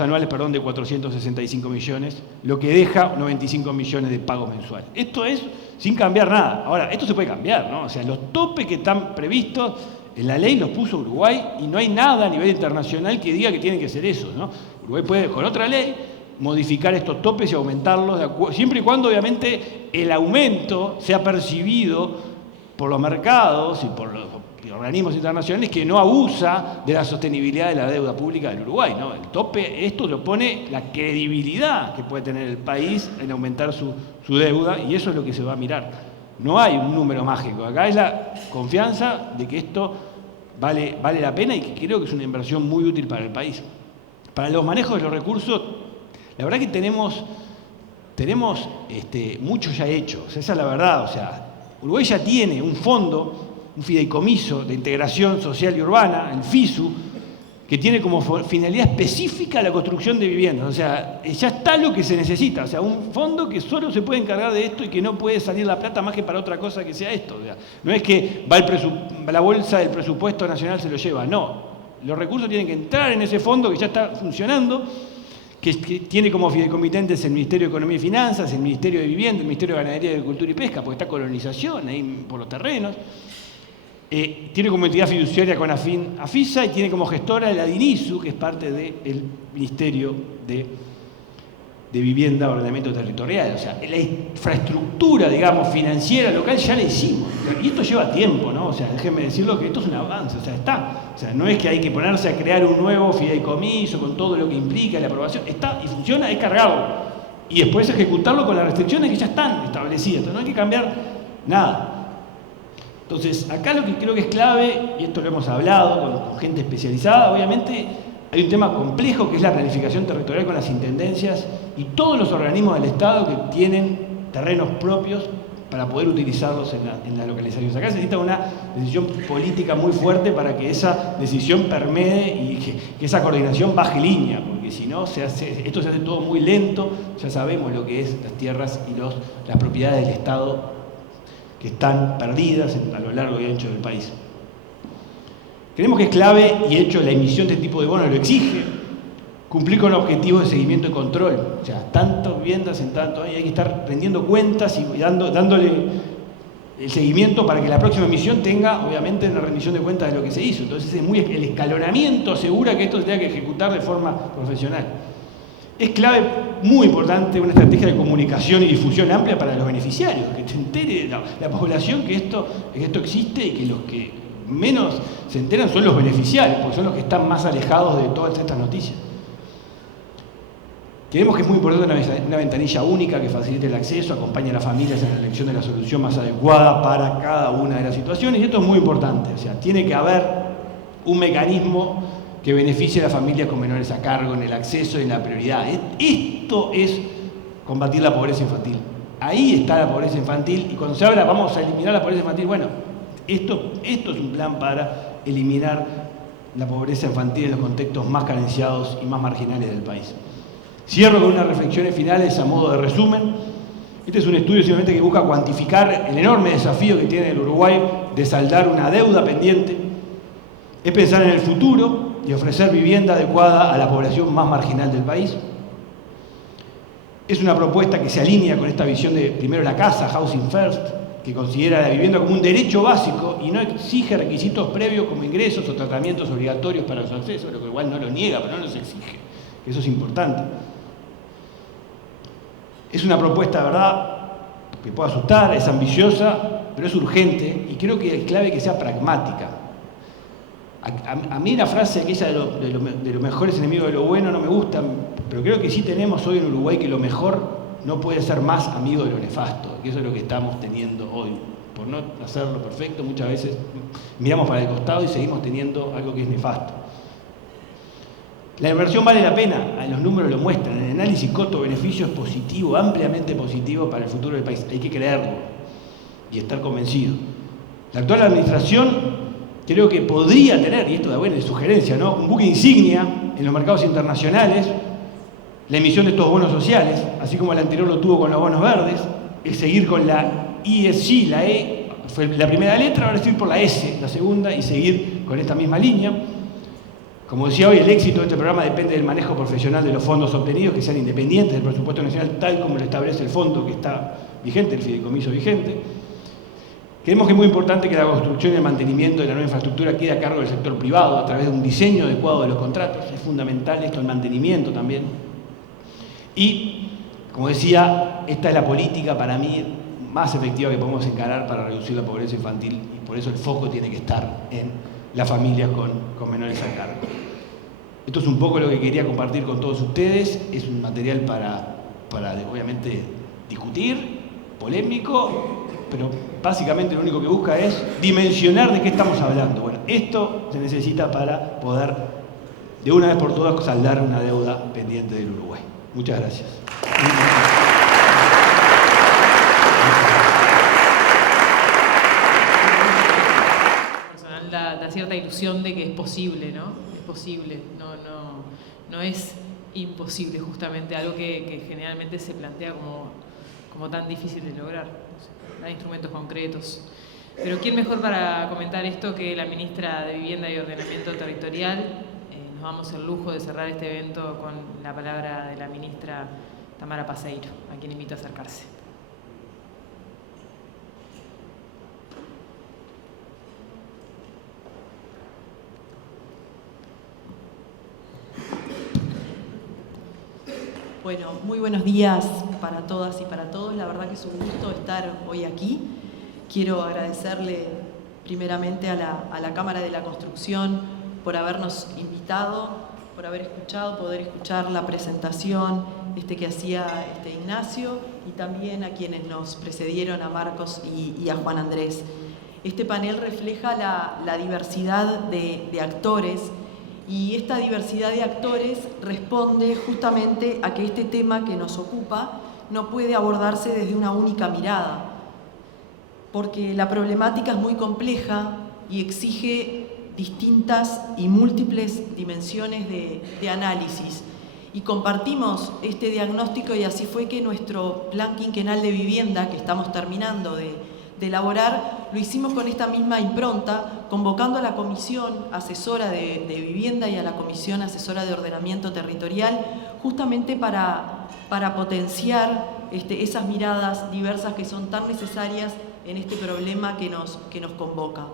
anuales, de 465 millones, lo que deja 95 millones de pagos mensuales. Esto es sin cambiar nada. Ahora, esto se puede cambiar, ¿no? O sea, los topes que están previstos en la ley los puso Uruguay y no hay nada a nivel internacional que diga que tienen que ser eso, ¿no? Uruguay puede, con otra ley, modificar estos topes y aumentarlos, siempre y cuando, obviamente, el aumento sea percibido por los mercados y por los organismos internacionales que no abusa de la sostenibilidad de la deuda pública del Uruguay, ¿no? El tope, esto lo pone la credibilidad que puede tener el país en aumentar su deuda, y eso es lo que se va a mirar. No hay un número mágico. Acá es la confianza de que esto vale la pena y que creo que es una inversión muy útil para el país. Para los manejos de los recursos, la verdad que tenemos mucho ya hecho. O sea, esa es la verdad. O sea, Uruguay ya tiene un fondo, un fideicomiso de integración social y urbana, el FISU, que tiene como finalidad específica la construcción de viviendas. O sea, ya está lo que se necesita. O sea, un fondo que solo se puede encargar de esto y que no puede salir la plata más que para otra cosa que sea esto. O sea, no es que la bolsa del presupuesto nacional se lo lleva, no. Los recursos tienen que entrar en ese fondo que ya está funcionando, que tiene como fideicomitentes el Ministerio de Economía y Finanzas, el Ministerio de Vivienda, el Ministerio de Ganadería, Agricultura y Pesca, porque está colonización ahí por los terrenos. Tiene como entidad fiduciaria con AFISA y tiene como gestora la DINISU, que es parte del Ministerio de Vivienda y Ordenamiento Territorial. O sea, la infraestructura, digamos, financiera local ya la hicimos. Y esto lleva tiempo, ¿no? O sea, déjenme decirlo que esto es un avance, o sea, está. O sea, no es que hay que ponerse a crear un nuevo fideicomiso con todo lo que implica la aprobación. Está y funciona, es cargarlo. Y después ejecutarlo con las restricciones que ya están establecidas. Entonces no hay que cambiar nada. Entonces, acá lo que creo que es clave, y esto lo hemos hablado con gente especializada, obviamente hay un tema complejo que es la planificación territorial con las intendencias y todos los organismos del Estado que tienen terrenos propios para poder utilizarlos en las localizaciones. Acá se necesita una decisión política muy fuerte para que esa decisión permee y que esa coordinación baje línea, porque si no, esto se hace todo muy lento. Ya sabemos lo que es las tierras y las propiedades del Estado que están perdidas a lo largo y ancho del país. Creemos que es clave, y hecho la emisión de este tipo de bonos lo exige, cumplir con objetivos de seguimiento y control. O sea, tantas viviendas en tanto años, hay que estar rendiendo cuentas y dándole el seguimiento para que la próxima emisión tenga, obviamente, una rendición de cuentas de lo que se hizo. Entonces, el escalonamiento asegura que esto se tenga que ejecutar de forma profesional. Es clave, muy importante, una estrategia de comunicación y difusión amplia para los beneficiarios, que se entere la población que esto existe y que los que menos se enteran son los beneficiarios, porque son los que están más alejados de todas estas noticias. Creemos que es muy importante una ventanilla única que facilite el acceso, acompañe a las familias en la elección de la solución más adecuada para cada una de las situaciones, y esto es muy importante. O sea, tiene que haber un mecanismo que beneficie a las familias con menores a cargo en el acceso y en la prioridad. Esto es combatir la pobreza infantil. Ahí está la pobreza infantil, y cuando se habla vamos a eliminar la pobreza infantil, bueno, esto es un plan para eliminar la pobreza infantil en los contextos más carenciados y más marginales del país. Cierro con unas reflexiones finales a modo de resumen. Este es un estudio simplemente que busca cuantificar el enorme desafío que tiene el Uruguay de saldar una deuda pendiente. Es pensar en el futuro y ofrecer vivienda adecuada a la población más marginal del país. Es una propuesta que se alinea con esta visión de primero la casa, Housing First, que considera la vivienda como un derecho básico y no exige requisitos previos como ingresos o tratamientos obligatorios para su acceso, lo que igual no lo niega, pero no los exige. Eso es importante. Es una propuesta, de verdad, que puede asustar, es ambiciosa, pero es urgente, y creo que es clave que sea pragmática. A mí la frase aquella de los mejores enemigos de lo bueno no me gusta, pero creo que sí tenemos hoy en Uruguay que lo mejor no puede ser más amigo de lo nefasto, que eso es lo que estamos teniendo hoy. Por no hacerlo perfecto, muchas veces miramos para el costado y seguimos teniendo algo que es nefasto. La inversión vale la pena, los números lo muestran, el análisis costo-beneficio es positivo, ampliamente positivo para el futuro del país, hay que creerlo y estar convencido. La actual administración creo que podría tener, y esto da buena sugerencia, ¿no?, un buque insignia en los mercados internacionales, la emisión de estos bonos sociales, así como el anterior lo tuvo con los bonos verdes, es seguir con la ESG, la E fue la primera letra, ahora seguir por la S, la segunda, y seguir con esta misma línea. Como decía hoy, el éxito de este programa depende del manejo profesional de los fondos obtenidos, que sean independientes del presupuesto nacional, tal como lo establece el fondo que está vigente, el fideicomiso vigente. Creemos que es muy importante que la construcción y el mantenimiento de la nueva infraestructura quede a cargo del sector privado a través de un diseño adecuado de los contratos. Es fundamental esto, el mantenimiento también. Y, como decía, esta es la política para mí más efectiva que podemos encarar para reducir la pobreza infantil, y por eso el foco tiene que estar en las familias con menores a cargo. Esto es un poco lo que quería compartir con todos ustedes. Es un material para obviamente discutir, polémico, pero básicamente lo único que busca es dimensionar de qué estamos hablando. Bueno, esto se necesita para poder, de una vez por todas, saldar una deuda pendiente del Uruguay. Muchas gracias. Personal da cierta ilusión de que es posible, ¿no? Es posible, no es imposible, justamente, algo que generalmente se plantea como tan difícil de lograr. Hay instrumentos concretos. Pero ¿quién mejor para comentar esto que la ministra de Vivienda y Ordenamiento Territorial? Nos damos el lujo de cerrar este evento con la palabra de la ministra Tamara Paseiro, a quien invito a acercarse. Bueno, muy buenos días para todas y para todos. La verdad que es un gusto estar hoy aquí. Quiero agradecerle primeramente a la Cámara de la Construcción por habernos invitado, por haber poder escuchar la presentación que hacía Ignacio, y también a quienes nos precedieron, a Marcos y a Juan Andrés. Este panel refleja la diversidad de actores, y esta diversidad de actores responde justamente a que este tema que nos ocupa no puede abordarse desde una única mirada, porque la problemática es muy compleja y exige distintas y múltiples dimensiones de análisis. Y compartimos este diagnóstico, y así fue que nuestro plan quinquenal de vivienda, que estamos terminando de elaborar, lo hicimos con esta misma impronta, convocando a la Comisión Asesora de Vivienda y a la Comisión Asesora de Ordenamiento Territorial, justamente para potenciar esas miradas diversas que son tan necesarias en este problema que nos convoca.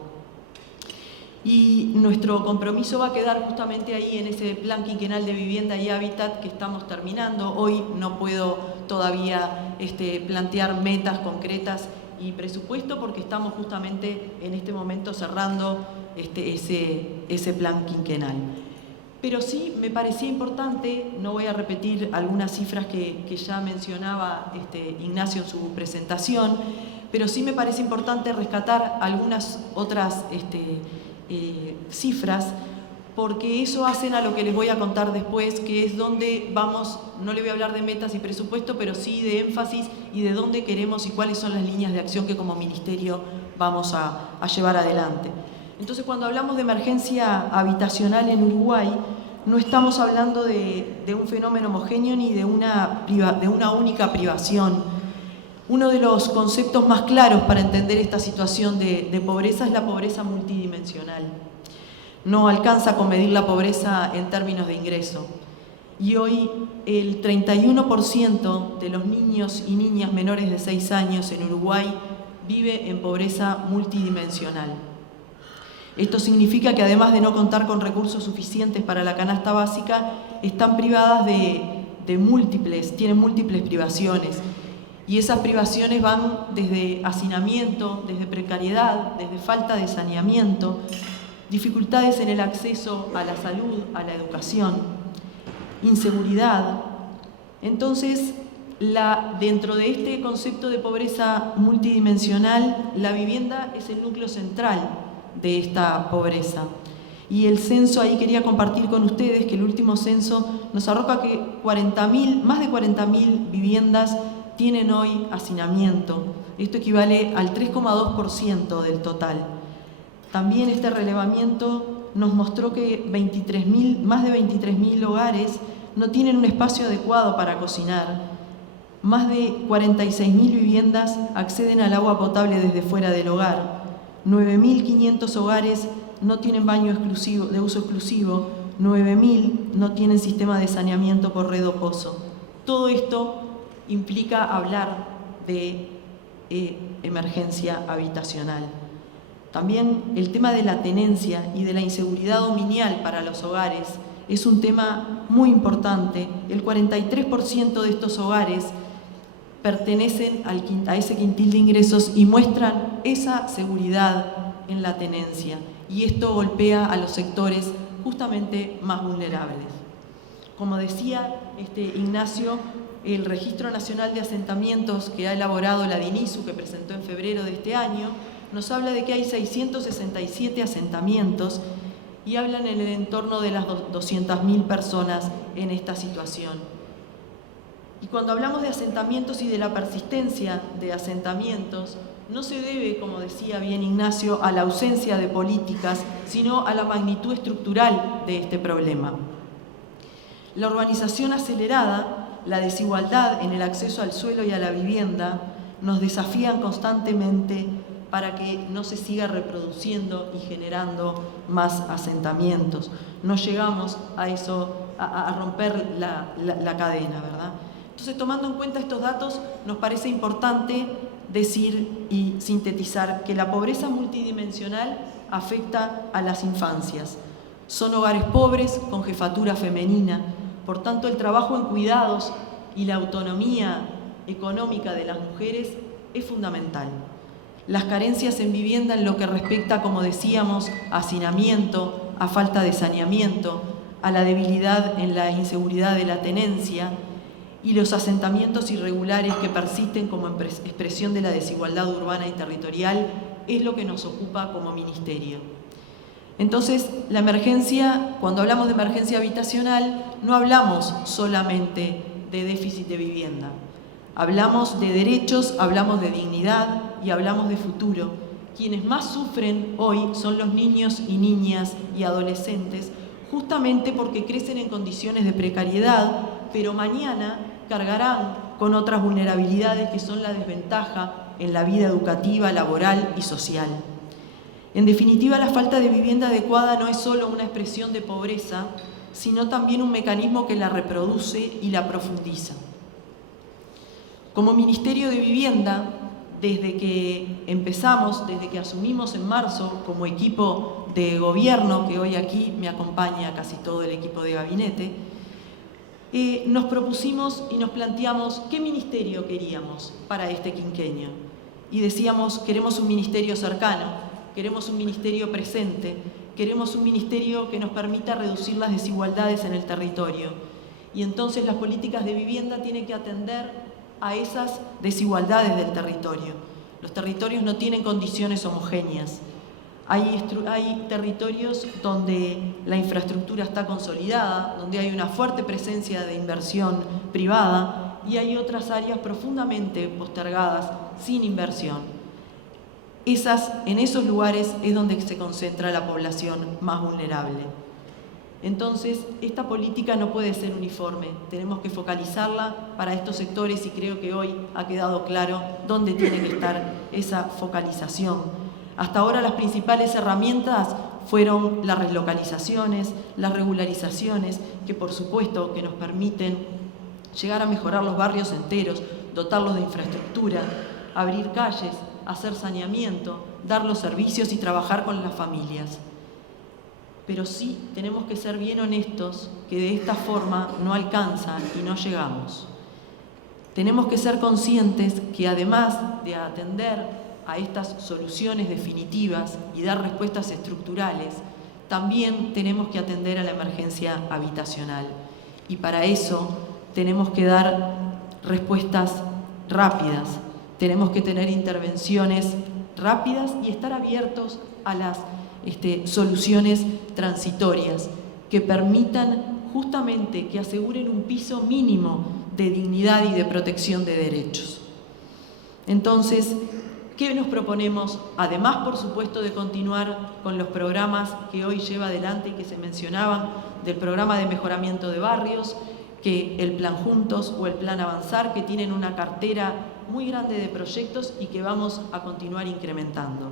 Y nuestro compromiso va a quedar justamente ahí en ese plan quinquenal de vivienda y hábitat que estamos terminando. Hoy no puedo todavía plantear metas concretas y presupuesto, porque estamos justamente en este momento cerrando ese plan quinquenal. Pero sí me parecía importante, no voy a repetir algunas cifras que ya mencionaba Ignacio en su presentación, pero sí me parece importante rescatar algunas otras cifras, porque eso hacen a lo que les voy a contar después, que es donde vamos. No le voy a hablar de metas y presupuesto, pero sí de énfasis y de dónde queremos y cuáles son las líneas de acción que como ministerio vamos a llevar adelante. Entonces, cuando hablamos de emergencia habitacional en Uruguay, no estamos hablando de un fenómeno homogéneo ni de una única privación. Uno de los conceptos más claros para entender esta situación de pobreza es la pobreza multidimensional. No alcanza con medir la pobreza en términos de ingreso. Y hoy el 31% de los niños y niñas menores de 6 años en Uruguay vive en pobreza multidimensional. Esto significa que, además de no contar con recursos suficientes para la canasta básica, están privadas tienen múltiples privaciones. Y esas privaciones van desde hacinamiento, desde precariedad, desde falta de saneamiento, dificultades en el acceso a la salud, a la educación, inseguridad. Entonces, dentro de este concepto de pobreza multidimensional, la vivienda es el núcleo central de esta pobreza. Y el censo, ahí quería compartir con ustedes que el último censo nos arroja que más de 40.000 viviendas tienen hoy hacinamiento. Esto equivale al 3,2% del total. También este relevamiento nos mostró que más de 23.000 hogares no tienen un espacio adecuado para cocinar. Más de 46.000 viviendas acceden al agua potable desde fuera del hogar. 9.500 hogares no tienen baño de uso exclusivo. 9.000 no tienen sistema de saneamiento por red o pozo. Todo esto implica hablar de emergencia habitacional. También el tema de la tenencia y de la inseguridad dominial para los hogares es un tema muy importante. El 43% de estos hogares pertenecen a ese quintil de ingresos y muestran esa seguridad en la tenencia. Y esto golpea a los sectores justamente más vulnerables. Como decía Ignacio, el Registro Nacional de Asentamientos que ha elaborado la DINISU, que presentó en febrero de este año, nos habla de que hay 667 asentamientos y hablan en el entorno de las 200.000 personas en esta situación. Y cuando hablamos de asentamientos y de la persistencia de asentamientos, no se debe, como decía bien Ignacio, a la ausencia de políticas, sino a la magnitud estructural de este problema. La urbanización acelerada, la desigualdad en el acceso al suelo y a la vivienda, nos desafían constantemente para que no se siga reproduciendo y generando más asentamientos. No llegamos a eso, a romper la cadena, ¿verdad? Entonces, tomando en cuenta estos datos, nos parece importante decir y sintetizar que la pobreza multidimensional afecta a las infancias. Son hogares pobres con jefatura femenina, por tanto el trabajo en cuidados y la autonomía económica de las mujeres es fundamental. Las carencias en vivienda en lo que respecta, como decíamos, a hacinamiento, a falta de saneamiento, a la debilidad en la inseguridad de la tenencia y los asentamientos irregulares que persisten como expresión de la desigualdad urbana y territorial es lo que nos ocupa como ministerio. Entonces, la emergencia, cuando hablamos de emergencia habitacional, no hablamos solamente de déficit de vivienda. Hablamos de derechos, hablamos de dignidad y hablamos de futuro. Quienes más sufren hoy son los niños y niñas y adolescentes, justamente porque crecen en condiciones de precariedad, pero mañana cargarán con otras vulnerabilidades que son la desventaja en la vida educativa, laboral y social. En definitiva, la falta de vivienda adecuada no es solo una expresión de pobreza, sino también un mecanismo que la reproduce y la profundiza. Como Ministerio de Vivienda, desde que empezamos, desde que asumimos en marzo como equipo de gobierno, que hoy aquí me acompaña casi todo el equipo de gabinete, nos propusimos y nos planteamos qué ministerio queríamos para este quinquenio. Y decíamos, queremos un ministerio cercano, queremos un ministerio presente, queremos un ministerio que nos permita reducir las desigualdades en el territorio. Y entonces las políticas de vivienda tienen que atender a esas desigualdades del territorio. Los territorios no tienen condiciones homogéneas. Hay territorios donde la infraestructura está consolidada, donde hay una fuerte presencia de inversión privada y hay otras áreas profundamente postergadas sin inversión. En esos lugares es donde se concentra la población más vulnerable. Entonces, esta política no puede ser uniforme, tenemos que focalizarla para estos sectores y creo que hoy ha quedado claro dónde tiene que estar esa focalización. Hasta ahora las principales herramientas fueron las relocalizaciones, las regularizaciones, que por supuesto que nos permiten llegar a mejorar los barrios enteros, dotarlos de infraestructura, abrir calles, hacer saneamiento, dar los servicios y trabajar con las familias. Pero sí tenemos que ser bien honestos que de esta forma no alcanza y no llegamos. Tenemos que ser conscientes que además de atender a estas soluciones definitivas y dar respuestas estructurales, también tenemos que atender a la emergencia habitacional. Y para eso tenemos que dar respuestas rápidas, tenemos que tener intervenciones rápidas y estar abiertos a las soluciones transitorias que permitan justamente que aseguren un piso mínimo de dignidad y de protección de derechos. Entonces, ¿qué nos proponemos? Además, por supuesto, de continuar con los programas que hoy lleva adelante y que se mencionaban, del programa de mejoramiento de barrios, que el Plan Juntos o el Plan Avanzar, que tienen una cartera muy grande de proyectos y que vamos a continuar incrementando.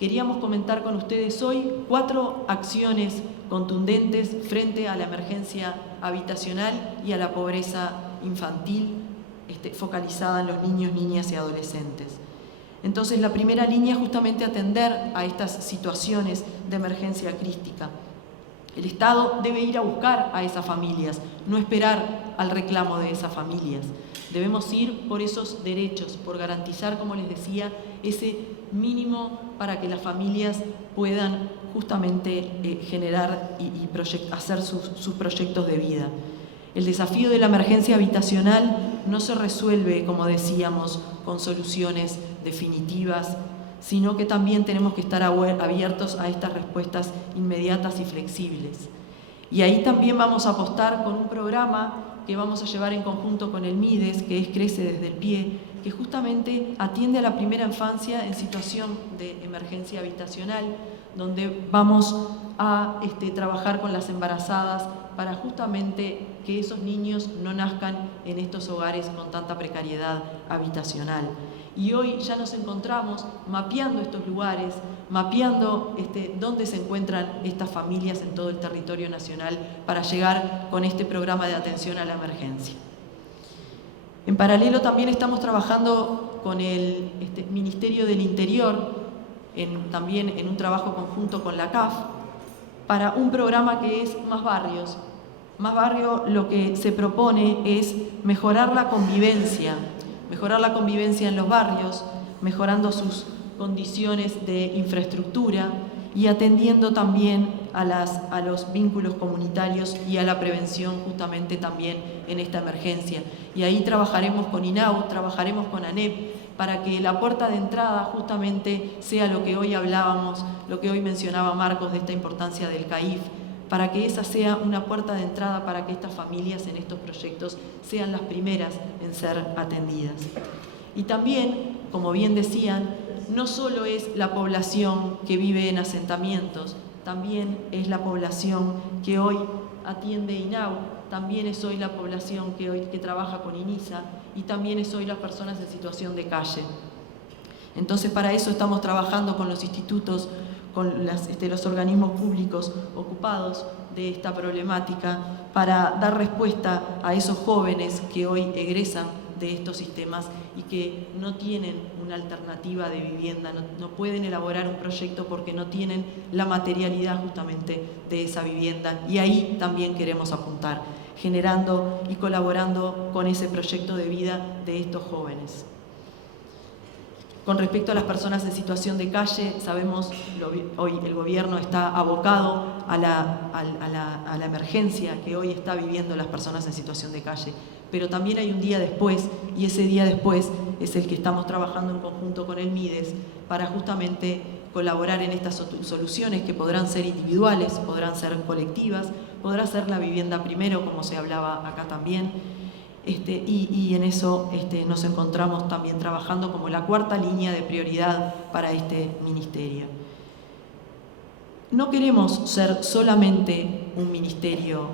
Queríamos comentar con ustedes hoy 4 acciones contundentes frente a la emergencia habitacional y a la pobreza infantil focalizada en los niños, niñas y adolescentes. Entonces, la primera línea es justamente atender a estas situaciones de emergencia crítica. El Estado debe ir a buscar a esas familias, no esperar al reclamo de esas familias. Debemos ir por esos derechos, por garantizar, como les decía, ese mínimo para que las familias puedan justamente generar y hacer sus proyectos de vida. El desafío de la emergencia habitacional no se resuelve, como decíamos, con soluciones definitivas, sino que también tenemos que estar abiertos a estas respuestas inmediatas y flexibles. Y ahí también vamos a apostar con un programa que vamos a llevar en conjunto con el MIDES, que es Crece desde el Pie, que justamente atiende a la primera infancia en situación de emergencia habitacional, donde vamos a trabajar con las embarazadas para justamente que esos niños no nazcan en estos hogares con tanta precariedad habitacional. Y hoy ya nos encontramos mapeando estos lugares, mapeando dónde se encuentran estas familias en todo el territorio nacional para llegar con este programa de atención a la emergencia. En paralelo también estamos trabajando con el Ministerio del Interior, también en un trabajo conjunto con la CAF, para un programa que es Más Barrios. Más Barrio lo que se propone es mejorar la convivencia en los barrios, mejorando sus condiciones de infraestructura y atendiendo también a los vínculos comunitarios y a la prevención justamente también en esta emergencia. Y ahí trabajaremos con INAU, trabajaremos con ANEP, para que la puerta de entrada justamente sea lo que hoy hablábamos, lo que hoy mencionaba Marcos de esta importancia del CAIF, para que esa sea una puerta de entrada para que estas familias en estos proyectos sean las primeras en ser atendidas. Y también, como bien decían, no solo es la población que vive en asentamientos, también es la población que hoy atiende INAU, también es hoy la población que trabaja con INISA y también es hoy las personas en situación de calle. Entonces, para eso estamos trabajando con los institutos, con los organismos públicos ocupados de esta problemática para dar respuesta a esos jóvenes que hoy egresan de estos sistemas y que no tienen una alternativa de vivienda, no pueden elaborar un proyecto porque no tienen la materialidad justamente de esa vivienda. Y ahí también queremos apuntar, generando y colaborando con ese proyecto de vida de estos jóvenes. Con respecto a las personas en situación de calle, sabemos hoy el gobierno está abocado a la emergencia que hoy está viviendo las personas en situación de calle, pero también hay un día después, y ese día después es el que estamos trabajando en conjunto con el MIDES para justamente colaborar en estas soluciones que podrán ser individuales, podrán ser colectivas, podrá ser la vivienda primero, como se hablaba acá también. Y en eso nos encontramos también trabajando como la cuarta línea de prioridad para este ministerio. No queremos ser solamente un ministerio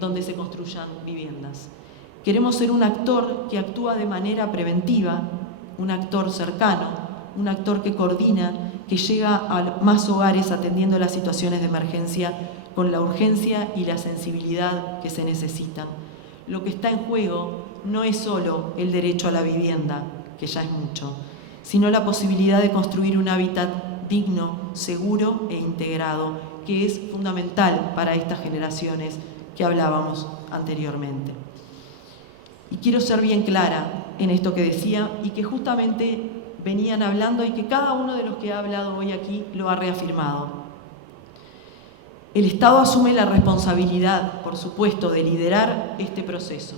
donde se construyan viviendas. Queremos ser un actor que actúa de manera preventiva, un actor cercano, un actor que coordina, que llega a más hogares atendiendo las situaciones de emergencia con la urgencia y la sensibilidad que se necesitan. Lo que está en juego no es solo el derecho a la vivienda, que ya es mucho, sino la posibilidad de construir un hábitat digno, seguro e integrado, que es fundamental para estas generaciones que hablábamos anteriormente. Y quiero ser bien clara en esto que decía y que justamente venían hablando y que cada uno de los que ha hablado hoy aquí lo ha reafirmado. El Estado asume la responsabilidad, por supuesto, de liderar este proceso,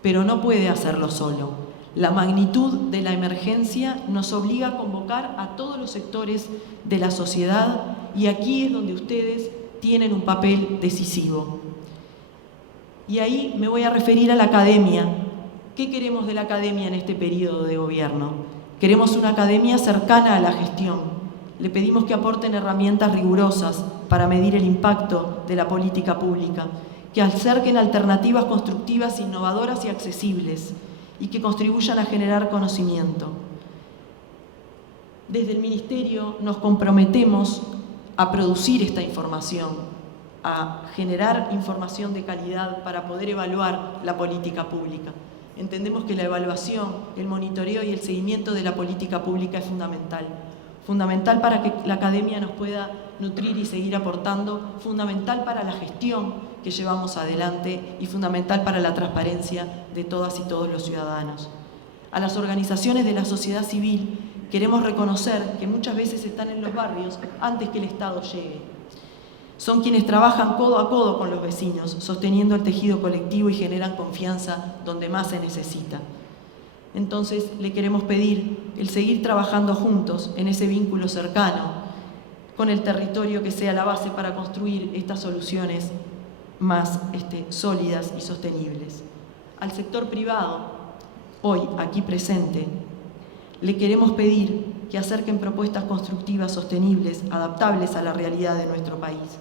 pero no puede hacerlo solo. La magnitud de la emergencia nos obliga a convocar a todos los sectores de la sociedad y aquí es donde ustedes tienen un papel decisivo. Y ahí me voy a referir a la academia. ¿Qué queremos de la academia en este periodo de gobierno? Queremos una academia cercana a la gestión. Le pedimos que aporten herramientas rigurosas para medir el impacto de la política pública, que acerquen alternativas constructivas, innovadoras y accesibles, y que contribuyan a generar conocimiento. Desde el Ministerio nos comprometemos a producir esta información, a generar información de calidad para poder evaluar la política pública. Entendemos que la evaluación, el monitoreo y el seguimiento de la política pública es fundamental para que la academia nos pueda nutrir y seguir aportando, fundamental para la gestión que llevamos adelante y fundamental para la transparencia de todas y todos los ciudadanos. A las organizaciones de la sociedad civil queremos reconocer que muchas veces están en los barrios antes que el Estado llegue. Son quienes trabajan codo a codo con los vecinos, sosteniendo el tejido colectivo y generan confianza donde más se necesita. Entonces, le queremos pedir el seguir trabajando juntos en ese vínculo cercano con el territorio que sea la base para construir estas soluciones más sólidas y sostenibles. Al sector privado, hoy aquí presente, le queremos pedir que acerquen propuestas constructivas sostenibles, adaptables a la realidad de nuestro país.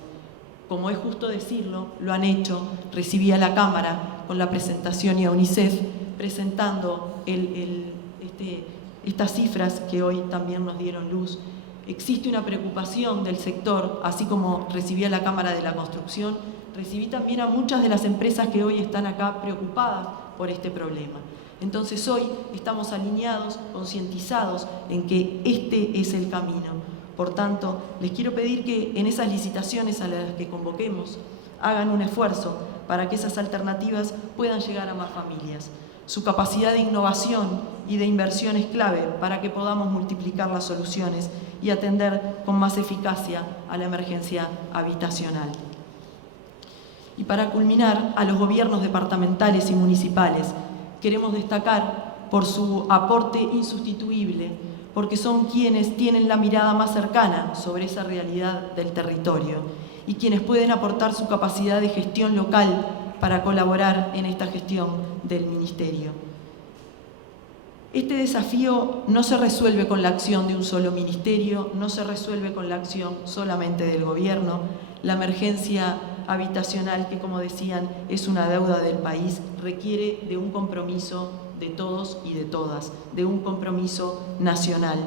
Como es justo decirlo, lo han hecho. Recibí a la Cámara con la presentación y a UNICEF presentando estas cifras que hoy también nos dieron luz. Existe una preocupación del sector, así como recibí a la Cámara de la Construcción, recibí también a muchas de las empresas que hoy están acá preocupadas por este problema. Entonces hoy estamos alineados, concientizados en que este es el camino. Por tanto, les quiero pedir que en esas licitaciones a las que convoquemos hagan un esfuerzo para que esas alternativas puedan llegar a más familias. Su capacidad de innovación y de inversión es clave para que podamos multiplicar las soluciones y atender con más eficacia a la emergencia habitacional. Y para culminar, a los gobiernos departamentales y municipales queremos destacar por su aporte insustituible, porque son quienes tienen la mirada más cercana sobre esa realidad del territorio y quienes pueden aportar su capacidad de gestión local para colaborar en esta gestión del Ministerio. Este desafío no se resuelve con la acción de un solo ministerio, no se resuelve con la acción solamente del gobierno. La emergencia habitacional, que como decían es una deuda del país, requiere de un compromiso de todos y de todas, de un compromiso nacional.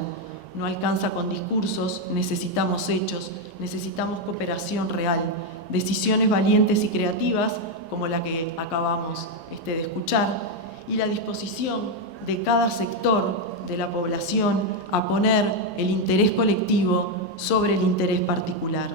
No alcanza con discursos, necesitamos hechos, necesitamos cooperación real, decisiones valientes y creativas como la que acabamos de escuchar, y la disposición de cada sector de la población a poner el interés colectivo sobre el interés particular.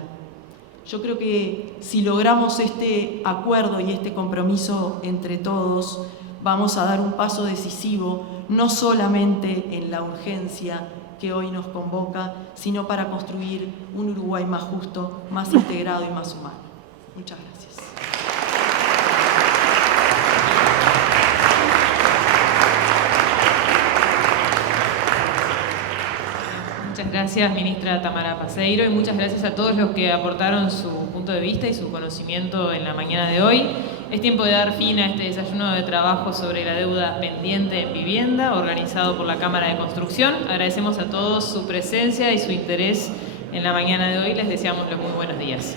Yo creo que si logramos este acuerdo y este compromiso entre todos, vamos a dar un paso decisivo, no solamente en la urgencia que hoy nos convoca, sino para construir un Uruguay más justo, más integrado y más humano. Muchas gracias. Muchas gracias, ministra Tamara Paseiro, y muchas gracias a todos los que aportaron su punto de vista y su conocimiento en la mañana de hoy. Es tiempo de dar fin a este desayuno de trabajo sobre la deuda pendiente en vivienda, organizado por la Cámara de Construcción. Agradecemos a todos su presencia y su interés en la mañana de hoy. Les deseamos los muy buenos días.